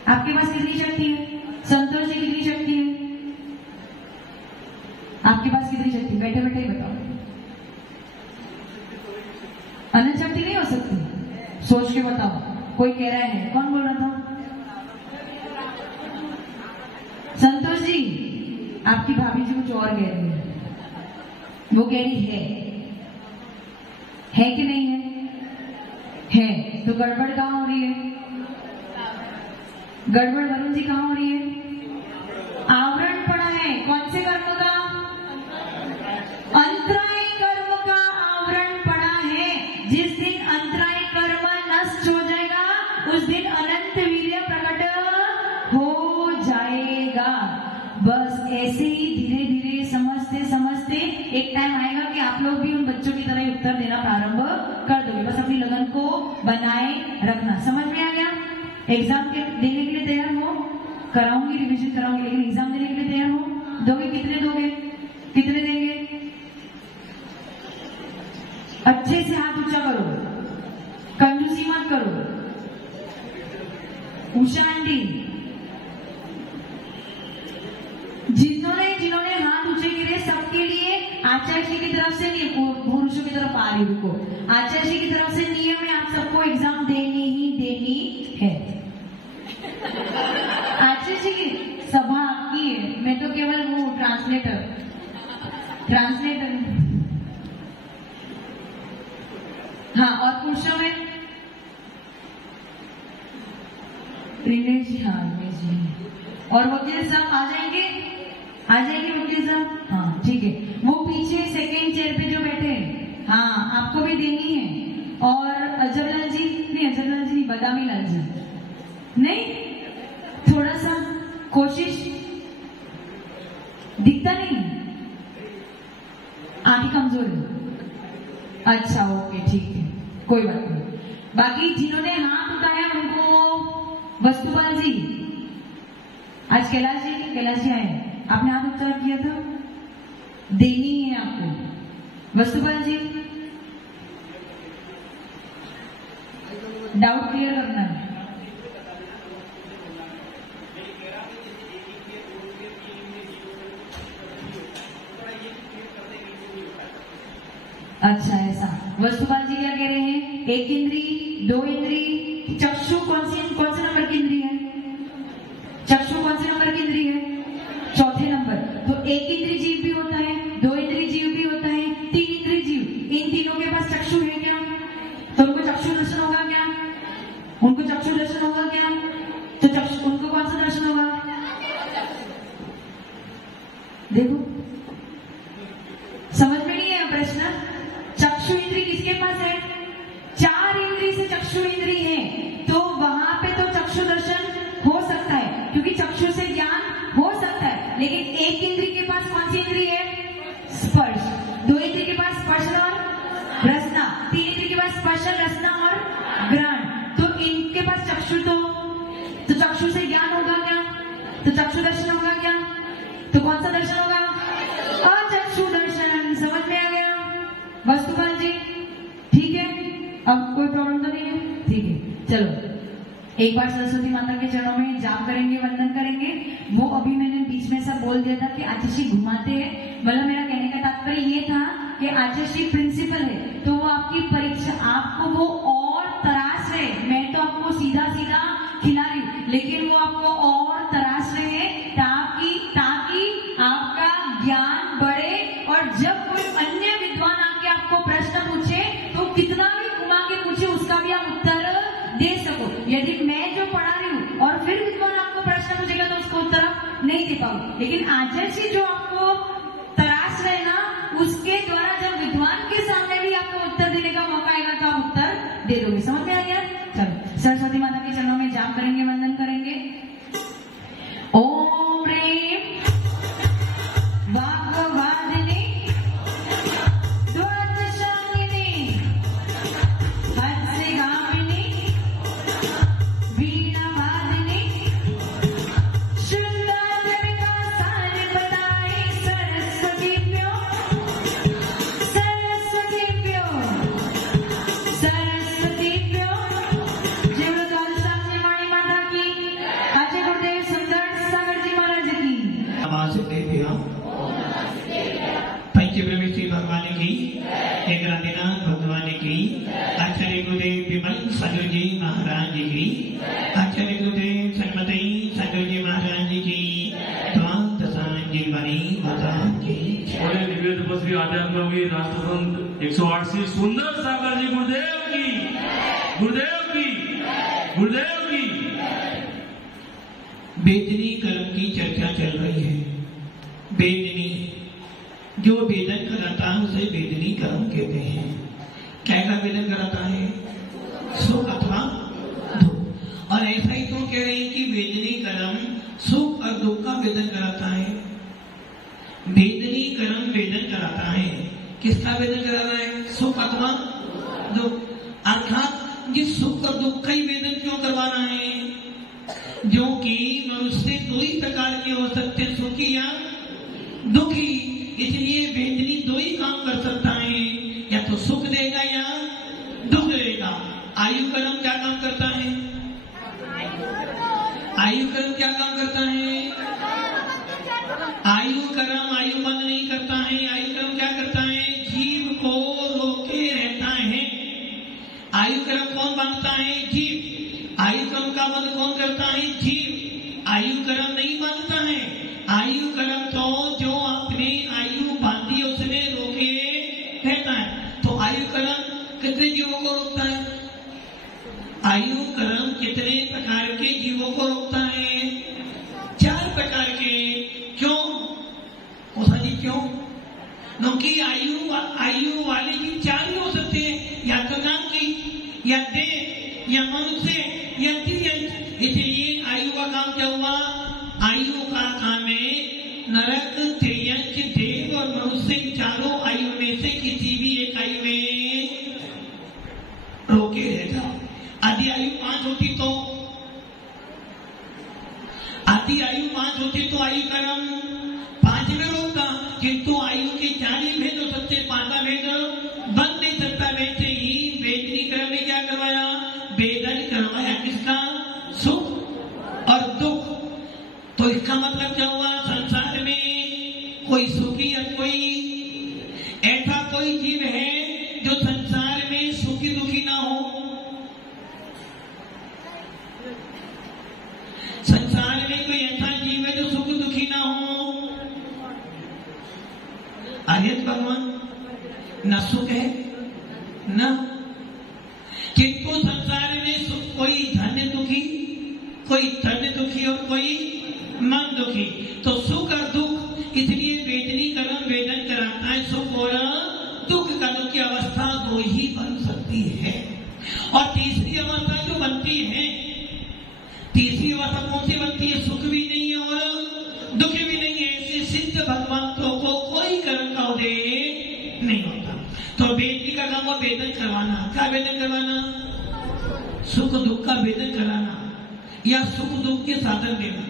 आपके पास कितनी शक्ति है? संतोष जी कितनी शक्ति है? आपके पास कितनी शक्ति? बैठे बैठे ही बताओ। अनंत शक्ति नहीं हो सकती? सोच के बताओ। कोई कह रहा है? कौन बोल रहा था? संतोष जी, आपकी भाभी जी कुछ और कह रही है। वो कह रही है कि नहीं है? है। तो गड़बड़ कहाँ हो रही है? गड़बड़ वरुण जी कहाँ हो रही है? आवरण पड़ा है। कौन से कर्म का? अंतराय कर्म का आवरण पड़ा है। जिस दिन अंतराय कर्म नष्ट हो जाएगा उस दिन अनंत वीर्य प्रकट हो जाएगा। बस ऐसे ही धीरे धीरे समझते समझते एक टाइम आएगा कि आप लोग भी उन बच्चों की तरह उत्तर देना प्रारंभ कर दोगे। बस अपनी लगन को बनाए रखना। समझ में आ गया? एग्जाम के देने के लिए तैयार हो? कराऊंगी, रिवीजन कराऊंगी, लेकिन एग्जाम देने के लिए तैयार हो? दोगे? कितने दोगे? कितने देंगे? अच्छे से हाथ ऊंचा करो, कंजूसी मत करो। उषा आंटी, जिन्होंने हाथ ऊंचे गिरे सबके लिए आचार्य जी की तरफ से नहीं, पुरुषों की तरफ आ रही रुको, आचार्य जी की तरफ से नियम है आप सबको एग्जाम देनी ही देनी है। आचार्य जी की सभा आपकी है, मैं तो केवल वो ट्रांसलेटर। हाँ, और पुरुषों में दिनेश जी, हाँ दिनेश जी, और वकील साहब आ जाएंगे वकील साहब? हाँ ठीक है, वो पीछे सेकेंड चेयर पे जो बैठे हैं, हाँ आपको भी देनी है। और अजहरलाल जी नहीं, बदामी लाल जी नहीं, थोड़ा सा कोशिश, दिखता नहीं, आंखें कमजोर है। अच्छा ओके ठीक है, कोई बात नहीं। बाकी जिन्होंने हाथ उठाया उनको वस्तुपाल जी, आज कैलाश जी आए, आपने हाथ उठा किया था, देनी है आपको। वस्तुपाल जी डाउट क्लियर करना है। अच्छा ऐसा, वस्तुपाल जी क्या कह रहे हैं? एक इंद्री, दो इंद्री, चक्षु कौन से नंबर की इंद्री है? चक्षु कौन से नंबर की इंद्री है? चौथे नंबर। तो एक इंद्री जीव भी होता है, दो इंद्री जीव भी होता है, तीन इंद्री जीव। इन तीनों के पास चक्षु है क्या? तो उनको चक्षु दर्शन होगा क्या? उनको चक्षु दर्शन होगा क्या? तो चक्षु उनको कौन सा दर्शन होगा? देखो समझ में नहीं है प्रश्न। चक्षु इंद्री किसके पास है? चार इंद्री से चक्षु इंद्री है, तो वहां पे तो चक्षु दर्शन हो सकता है, क्योंकि चक्षु से ज्ञान हो सकता है। लेकिन एक इंद्री के पास कौन सी इंद्री है? स्पर्श। दो इंद्री के पास स्पर्श और रसना, तीन इंद्री के पास स्पर्श, रसना और ग्रहण। तो इनके पास चक्षु तो चक्षु से ज्ञान होगा क्या? तो चक्षु दर्शन होगा क्या? तो कौन सा दर्शन होगा? अचक्षु दर्शन। समझ में आ गया वस्तुपाल जी? ठीक है, अब कोई प्रॉब्लम तो नहीं है? ठीक है, चलो एक बार सरस्वती माता के चरणों में जाप करेंगे, वंदन करेंगे। वो अभी मैंने बीच में सब बोल दिया था कि आचार्य घुमाते हैं, मतलब मेरा कहने का तात्पर्य ये था कि आचार्य प्रिंसिपल है, तो वो आपकी परीक्षा, आपको वो और तराश रहे। मैं तो आपको सीधा सीधा खिला रही हूँ, लेकिन वो आपको और तराश रहे हैं ताकि आपका ज्ञान बढ़े। और जब कोई अन्य विद्वान आके आपको प्रश्न पूछे तो कितना भी घुमा के पूछे उसका भी आप उत्तर दे सको। यदि मैं जो पढ़ा रही हूँ और फिर विद्वान आपको प्रश्न पूछेगा तो उसको उत्तर नहीं दे पाऊंगी, लेकिन आचार्य जो आपको तराश रहे ना, उसके द्वारा जब विद्वान के सामने भी आपको उत्तर देने का मौका आएगा तो आप उत्तर दे दोगे। समझ में आ गया? चलो सरस्वती माता के चरणों में जाप करेंगे, वंदन करेंगे। ओम ह्रीं वाग्वादिनी ध्वजशालिनी हंसगामिनी वीणावादिनी शुद्धात्मिका सारपदायि सरस्वतीभ्यो जय बोलो कालशास्त्री वाणी माता की। आचार्य गुरुदेव सुंदर सागर जी महाराज की। पंचप्रवेशी भगवान की, एकरादिनाथ भगवान की, आचार्य गुरुदेव विमल सागर जी महाराज की, आचार्य गुरुदेव सन्मति सागर जी महाराज की, जीवनी माता की। बड़े दिव्य तपस्वी आध्यात्मिक राष्ट्रसंत 108 सुंदर सागर जी गुरुदेव की, गुरुदेव की, गुरुदेव की। वेदनी कर्म की चर्चा चल रही है। वेदनी जो वेदन कराता है उसे वेदनी कर्म कहते हैं। क्या का वेदन कराता है? सुख अथवा दुख। और ऐसा ही तो कह रहे हैं कि वेदनी कर्म सुख और दुख का वेदन कराता है। वेदनी कर्म वेदन कराता है। किसका वेदन कराना है? सुख अथवा दुख। अर्थात जिस सुख और दुख का ही वेदन क्यों करवाना है? जो कि मनुष्य दो ही प्रकार के हो सकते हैं, सुखी या दुखी। इसलिए वेदनी दो ही काम कर सकता है, या तो सुख देगा या दुख देगा। आयु कर्म क्या काम करता है? आयु कर्म क्या काम करता है? आयु कर्म आयु बंद नहीं करता है। आयु कर्म क्या करता है? जीव को रोके रहता है। आयु कर्म कौन बांधता है? जीव। आयु कर्म का बंद कौन करता है? जीव। आयु कर्म नहीं बांधता है। आयु कर्म तो जो अपने आयु बांधी उसमें रोके रहता है। तो आयु कर्म कितने जीवों को रोकता है? आयु कर्म कितने प्रकार के जीवों को रोकता है? 4 क्यों कोसा जी क्यों? क्योंकि आयु वाले की चार ही हो सकते हैं, या तो नाम की, या देह, या मनुष्य, या तिर्यंत। इसलिए आयु का काम क्या हुआ? आयु का काम है नरक, तिर्यंत, देव और मनुष्य, चारों आयु में से किसी भी एक आयु में रोके रह जाओ। आदि आयु 5 होती तो आयु कर्म 5 में रोकता, किंतु आयु के 4 ही भेद हो सकते, 5वां भेद बन नहीं सकता। वैसे ही वेदनी कर्म ने क्या करवाया? वेदन करवाया किसका? सुख और दुख। तो इसका मतलब क्या हुआ? संसार में कोई सुखी या ऐसा कोई जीव है जो संसार में सुखी दुखी ना हो? संसार में कोई ऐसा जीव है जो सुख दुखी ना हो? आर्यत भगवान न सुख है न, किंतु संसार में सुख, कोई धन्य दुखी, कोई धन्य दुखी और कोई मन दुखी। तो सुख और दुख, इसलिए वेदनी कर्म वेदन कराता है सुख और दुख का। दुख की अवस्था 2 ही बन सकती है, और तीसरी अवस्था जो बनती है, तीसरी अवस्था कौन सी बनती है? सुख भी नहीं है और दुख भी नहीं है। ऐसे सिद्ध भगवंतों को कोई कर्म का उदय नहीं होता। तो वेदनी का काम वो वेदन करवाना। क्या वेदन करवाना? सुख दुख का वेदन कराना, या सुख दुख के साधन देना।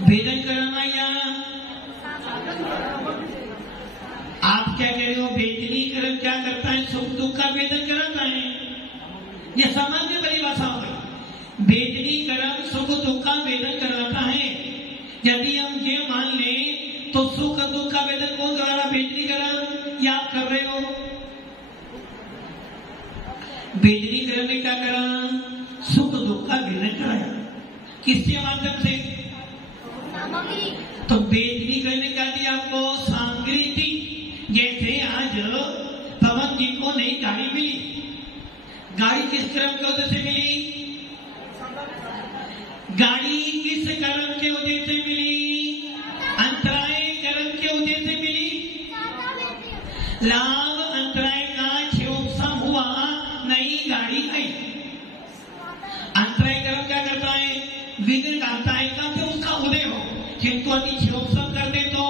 वेदन कराना या आप क्या कह रहे हो? वेदनी कर्म क्या करता है? सुख दुख का वेदन कराता है। यह सामान्य परिभाषा हो गई। वेदनी कर्म सुख दुख का वेदन कराता है। यदि हम ये मान लें तो सुख दुख का वेदन कौन करा रहा? वेदनी कर्म, या आप कर रहे हो? वेदनी कर्म ने क्या करा? सुख दुख का वेदन कराया। किसके माध्यम से? तो वेदनी कर्म ने क्या दिया आपको? सामग्री दी। जैसे आज पवन जी को नई गाड़ी मिली। गाड़ी किस कर्म के वजह से मिली? गाड़ी किस कर्म के वजह से मिली? अंतराय कर्म के वजह से मिली। लाभ अंतराय का क्षयोपशम हुआ, नई गाड़ी आई। अंतराय कर्म क्या करता है? विघ्न डालता है ताकि उसका उदय हो, किंतु यदि क्षयोपशम कर दे तो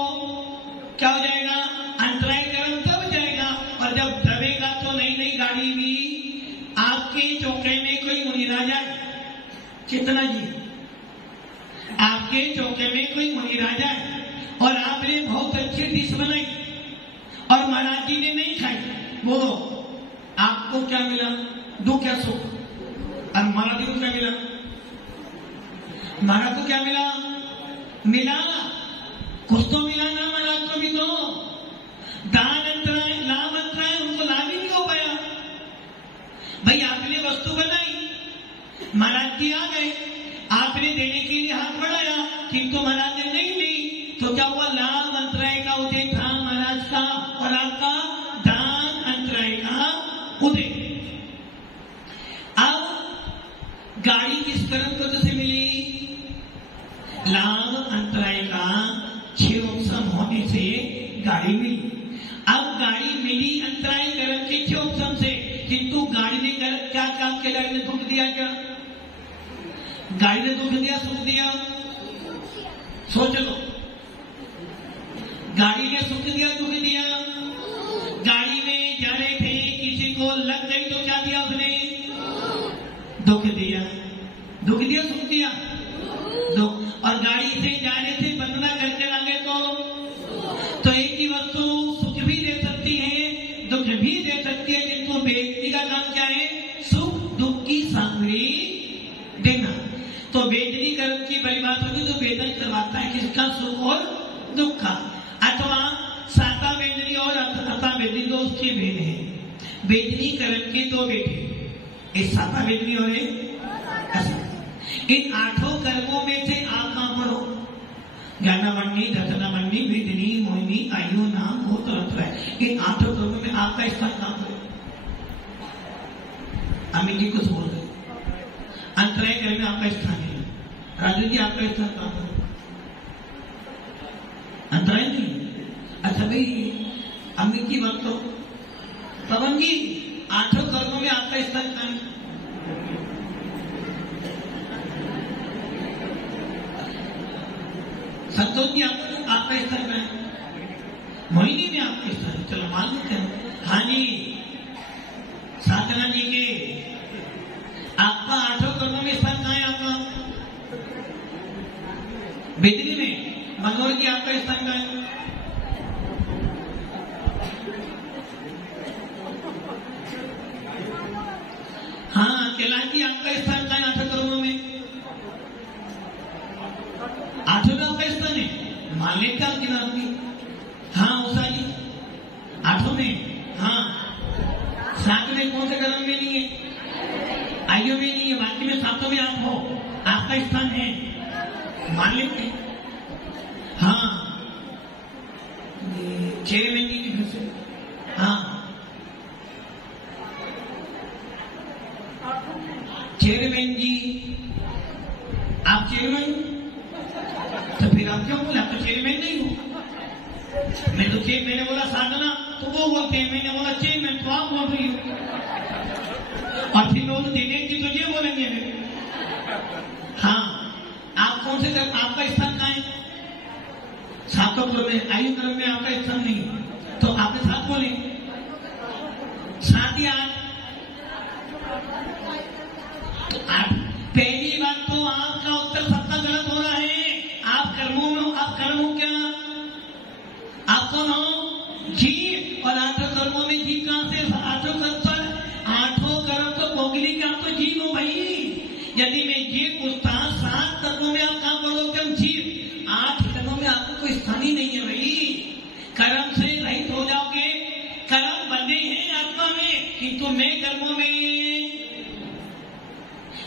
क्या हो जाएगा? अंतराय कर्म तब जाएगा, और जब दबेगा तो नई नई गाड़ी भी आपके चौके में कोई मुनि राजा, कितना जी, आपके चौके में कोई मुनि राजा है, और आपने बहुत अच्छी डिश बनाई और महाराज जी ने नहीं खाई, बोलो आपको क्या मिला? दुख या सुख? और महाराज जी को क्या मिला? महाराज को क्या मिला? मिला कुछ तो मिला ना, महाराज को भी तो दान अंतराय, लाभ अंतराय, उनको लाभ ही नहीं हो पाया। भाई आपने वस्तु बनाई, महाराज जी आ गए, आपने देने के लिए हाथ बढ़ाया, किंतु महाराज ने नहीं ली, तो क्या हुआ? लाभ अंतराय का उदय था महाराज का, और आपका दान अंतराय का उदय। अब गाड़ी किस कर्म की वजह से मिली? लाभ अंतराय का क्षयोपशम होने से गाड़ी मिली। अब गाड़ी मिली अंतराय कर्म के क्षयोपशम से, किंतु गाड़ी ने क्या काम किया? गाड़ी ने दुख दिया क्या? गाड़ी ने दुख दिया सुख दिया? सोच लो, गाड़ी ने सुख दिया दुख दिया? गाड़ी में जा रहे थे, किसी को लग गई तो क्या दिया उसने? दुख दिया। दुख दिया सुख दिया? दुख। और गाड़ी से जा रहे थे, बंधना करके लगे तो एक ही वस्तु सुख भी दे सकती है, दुख भी दे सकती है, किंतु व्यक्ति का काम क्या है? सुख दुख की सामग्री देना। तो वेदनी कर्म की परिभाषा में जो वेदन करवाता है किसका? सुख और दुख का। अथवा साता वेदनी और अथा वेदनी दो उसके भेद है। वेदनी कर्म के 2 बेटे, एक साता वेदनी और एक असाता। इन 8 कर्मों में से आप कहां पढ़ो? ज्ञानावणी, दर्शनावणी, वेदनी, मोहिनी, आयु, नाम, भूत और अंतराय। इन 8 कर्मों में आपका स्थान कहां पर? अमित जी कुछ बोल रहे। अंतराय कर्म में आपका स्थान है। राजू जी आपका स्थान कहाँ पर? अंतराय नहीं। अच्छा भाई अम्मी की बात करो, पवन जी 8 कर्मों में आपका स्थान कहाँ है? संतोष जी आपका स्थान कहाँ है? मोहिनी में आपका स्थान, चलो मान लेते हैं। हाँ जी साधना जी के आपका 8 कर्मों में स्थान कहाँ है? आपका बेदनी में। मनोहर जी आपका स्थान कहाँ है? हाँ कैलाश जी आपका स्थान कहाँ है 8 कर्मों में? 8 में आपका स्थान है, मान लेते हैं आपकी नाम की। हाँ उषा जी 8 में। हाँ 7 में कौन से कर्म में नहीं है? आयु में नहीं है, बाकी में 7 में आप हो, आपका स्थान है, मान लेते हैं। हाँ चेयरमैन जी की घर से। हाँ चेयरमैन जी आप चेयरमैन, तो फिर आप क्यों बोले? आप तो चेयरमैन नहीं हो। मैं तो मैंने बोला साधना तो वो बोलते हैं, मैंने बोला चेयरमैन तो आप बोल रही हो, और फिर लोग देने की तो ये बोलेंगे। हाँ आप कौन से कर, आपका स्थान कहाँ है? 7 क्रम में, आयु क्रम में आपका स्थान नहीं, तो आपने 7 बोले, 7 या 8। पहली बात तो आपका उत्तर सबका गलत हो रहा है। आप कर्मों में, आप कर्म हो क्या? आप कौन हो? जीव। और 8 कर्मों में जीव कहां से? 8 कर्म तो भोगली के, आप तो जीव हो भाई। यदि मैं ये पूछता 7 कर्मों में आप कहां बोलोगे हम जीव, 8 कर्मों में आपको कोई स्थान ही नहीं है भाई। कर्म से रहित हो जाओगे। कर्म बंधे हैं आत्मा में, किंतु मैं कर्मों में,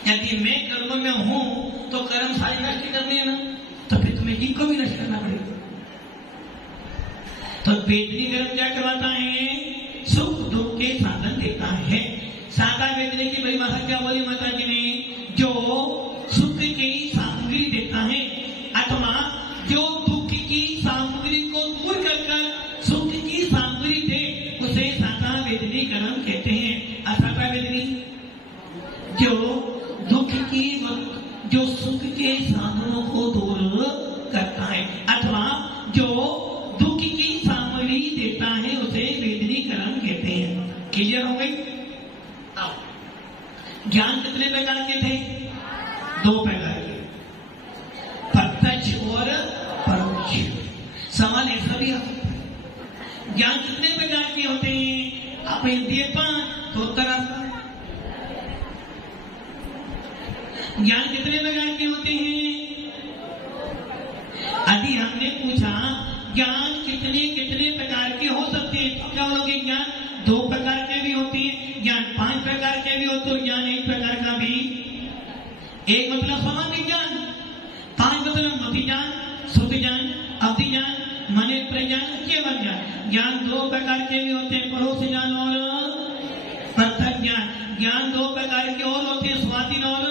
यदि मैं कर्म में हूं तो कर्म सारी नष्ट करनी है ना, तो फिर तुम्हें जीव को भी नष्ट करना पड़ेगा। तो वेदनी कर्म क्या करवाता है? सुख दुख के साधन देता है। सादा वेदने की परिभाषा क्या बोली माता जी ने? जो सुख की सामग्री देता है, अथवा जो दुख की सामग्री को दूर कर सुख की सामग्री दे, उसे सादा वेदनी कर्म कहते हैं। असादा वेदनी जो दुख की, जो सुख के साधनों को दूर करता है, अथवा जो दुख की सामग्री देता है, उसे वेदनी कर्म कहते हैं। क्लियर हो गई? ज्ञान कितने प्रकार के थे? 2 प्रकार के, प्रत्यक्ष और परोक्ष। सवाल ऐसा भी आ सकता है, ज्ञान कितने प्रकार के होते हैं? आप इंद्रिय 5 तो उत्तर आता। ज्ञान कितने प्रकार के होते हैं? यदि हमने पूछा ज्ञान कितने प्रकार के हो सकते हैं, तो क्या बोलोगे? ज्ञान 2 प्रकार के भी होते हैं, ज्ञान 5 प्रकार के भी होते हैं, ज्ञान 1 प्रकार का भी। 1 मतलब सामान्य ज्ञान, 5 मतलब मति ज्ञान, शुद्ध ज्ञान, अवधि ज्ञान, मन प्रज्ञान, केवल ज्ञान। ज्ञान 2 प्रकार के भी होते हैं, परोक्ष ज्ञान और प्रत्यक्ष ज्ञान। ज्ञान 2 प्रकार के और होते हैं, स्वाधीन और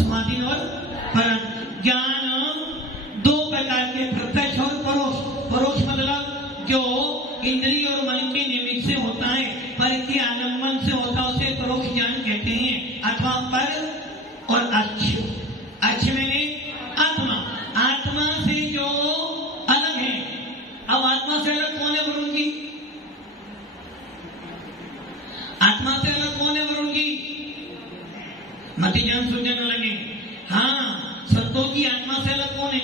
स्वाधीन और परम। ज्ञान 2 प्रकार के, प्रत्यक्ष और परोक्ष। परोक्ष मतलब जो इंद्रिय और मन के निमित्त से होता है, पर के आलम्बन से होता है, उसे परोक्ष ज्ञान कहते हैं। अथवा पर और अच्छ। अच्छ मैंने आत्मा, आत्मा से जो अलग है। अब आत्मा से अलग कौन है वरुण जी? आत्मा से अलग कौन है वरुण जी? मति ज्ञान सूजन अलग है। हाँ संतोष की आत्मा से अलग कौन है?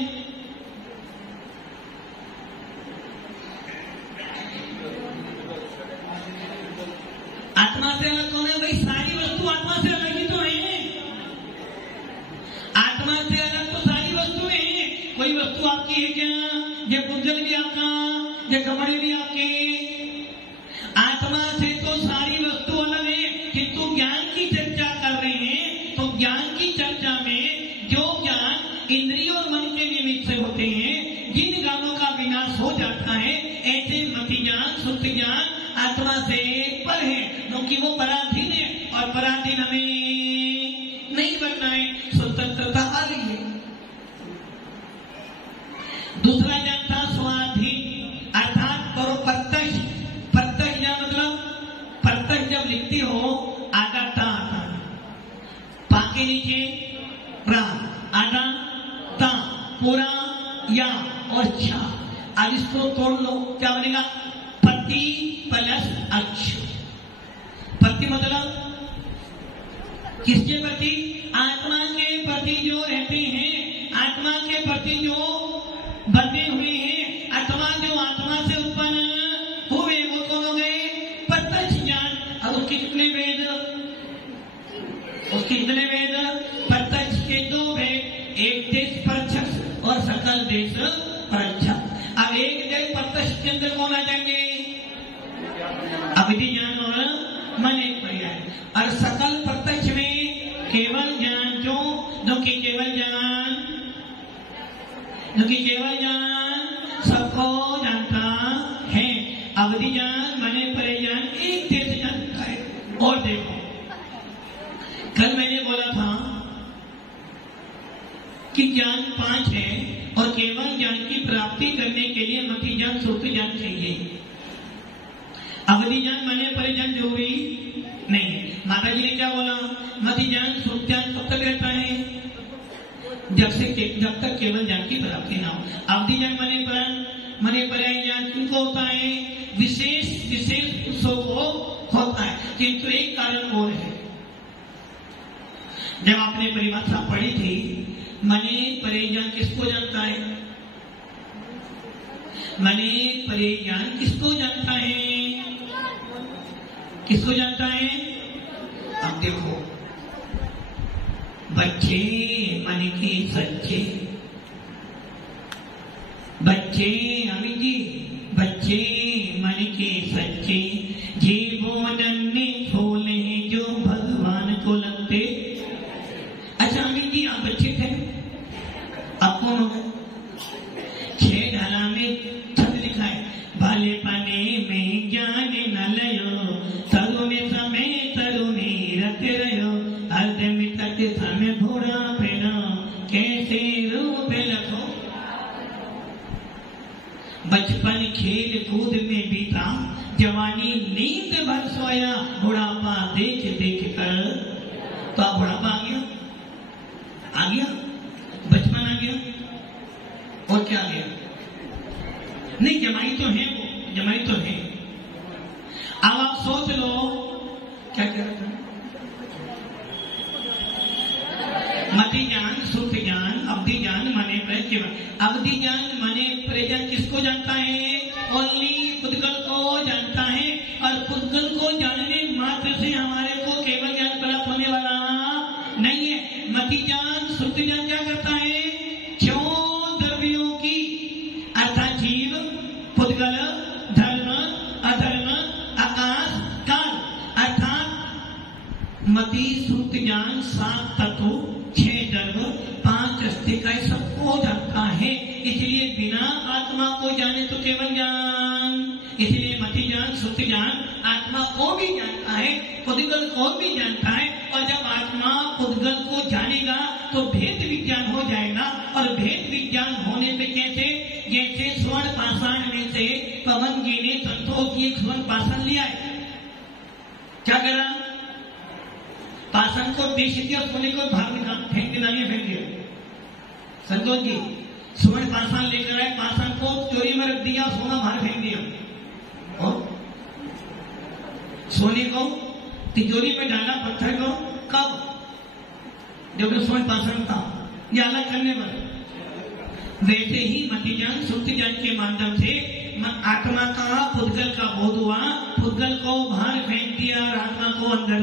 आत्मा से अलग कौन है भाई? सारी वस्तु आत्मा से अलग ही तो है। आत्मा से अलग तो सारी वस्तुएं हैं। कोई वस्तु आपकी है क्या? ये पुंजल भी आपका, ये कमरे भी आपके। आत्मा से तो सारी वस्तु अलग है, किंतु ज्ञान की चर्चा कर रहे हैं। तो ज्ञान की चर्चा में जो ज्ञान इंद्रिय और मन के निमित्त से होते हैं, जिन ज्ञानों का विनाश हो जाता है, ऐसे मति ज्ञान, शुद्ध ज्ञान आत्मा से पर है, क्योंकि वो पराधीन है और पराधीन हमें नहीं बनना है। स्वतंत्र लिखते हो आधा ता आता, पा के नीचे रा, आधा ता, पूरा या और छा। आज इसको तोड़ लो, क्या बनेगा? पति प्लस अक्ष। पति मतलब किसके प्रति? आत्मा के प्रति जो रहते हैं, आत्मा के प्रति जो बंधे हुए हैं, अथवा जो आत्मा से उत्पन्न हुए, वो कौन हो गए? प्रत्यक्ष ज्ञान। अब उसके कितने वेद? उसके कितने वेद? प्रत्यक्ष के 2 वेद, एक देश प्रत्यक्ष और सकल देश प्रत्यक्ष। अब एक देश प्रत्यक्ष के अंदर कौन आ जाएंगे? अविधि ज्ञान और मन एक पर्याय। और सकल प्रत्यक्ष में केवल ज्ञान जो केवल ज्ञान सबको जानता है। अवधि ज्ञान मने परे ज्ञान एक देश जानता है। और देखो, कल मैंने बोला था कि ज्ञान 5 है और केवल ज्ञान की प्राप्ति करने के लिए मति ज्ञान सुप्त ज्ञान चाहिए। अवधि ज्ञान मने परे ज्ञान जरूरी नहीं। माता जी ने क्या बोला? मति ज्ञान सुप्त ज्ञान कब तक रहता है? जब तक केवल ज्ञान की प्राप्ति ना हो। अवधि ज्ञान मने परे ज्ञान किनको होता है? विशेष पुरुषों को होता है। किंतु एक कारण और है। जब आपने परिभाषा पढ़ी थी, मने परे ज्ञान किसको जानता है? मने परे ज्ञान किसको जानता है? किसको जानता है? अब देखो, बच्चे मन के सच्चे, बच्चे अमित जी, बच्चे मन के सच्चे, जीवोदन ने खोले जो भगवान को लगते। अच्छा अमित जी, आप बच्चे थे, अब कौन हो गए? 6 ढाला में छंद लिखा है, भाले पाने में ज्ञान न लयो, तरुण समय तरुणी रत रहो, अर्ध मिटत समय भोरा पेना, कैसे रूप लखो। बचपन खेल कूद में बीता, जवानी नींद भर सोया, बुढ़ापा देख देख कर। तो आप बुढ़ापा आ गया, बचपन आ गया, और क्या आ गया? नहीं, जमाई तो है, वो जमाई तो है। अब आप सोच लो, क्या कह रहा था? मति ज्ञान, सुख ज्ञान, अवधि ज्ञान मने पर केवल। अवधि ज्ञान मने पर ज्ञान किसको जानता है? ओनली पुद्गल को जानता है। और पुद्गल को जानने मात्र से हमारे को केवल ज्ञान प्राप्त होने वाला नहीं है। मति ज्ञान, सुख ज्ञान क्या करता है? क्यों द्रव्यों की अर्थात जीव, पुद्गल, धर्म, अधर्म, आकाश, काल, अर्थात मति, सुख ज्ञान 7 तत्व, 6 द्रव्य, 5 अस्तिका सबको जानता है। इसलिए बिना आत्मा को जाने तो केवल ज्ञान। इसलिए मति ज्ञान, सुख ज्ञान आत्मा को भी जानता है, पुद्गल को भी जानता है। और जब आत्मा पुद्गल को जानेगा तो भेद विज्ञान हो जाएगा। और भेद विज्ञान होने पे कैसे? जैसे स्वर्ण पाषाण में से पवन जी ने संतोष की एक स्वर्ण पाषाण लिया है, क्या करा? पाषाण को बेच दिया, सोने को भाग फेंक दिया। संतोष जी स्वर्ण पाषाण लेकर आए, पाषाण को चोरी में रख दिया, सोना बाहर फेंक दिया। और सोने को तिजोरी में डाला, पत्थर को कब? जब स्वर्ण पाषाण था, ये अलग करने वाला। वैसे ही मति ज्ञान, सुख ज्ञान के माध्यम से आत्मा का, पुद्गल का बोध हुआ, पुद्गल को बाहर फेंक दिया और आत्मा को अंदर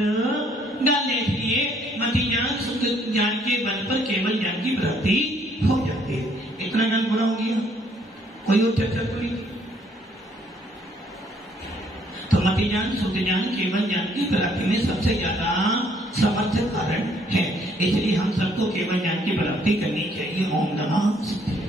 डाल दिया। इसलिए मति ज्ञान, सुख ज्ञान के बल पर केवल ज्ञान की प्राप्ति हो जाती है। इतना ज्ञान पूरा हो गया, कोई और चर्चा पूरी? तो मति ज्ञान, सुख ज्ञान केवल ज्ञान की प्राप्ति में सबसे ज्यादा समर्थ कारण है। इसलिए हम सबको केवल ज्ञान की प्राप्ति करनी चाहिए। ओम नमः शिवाय।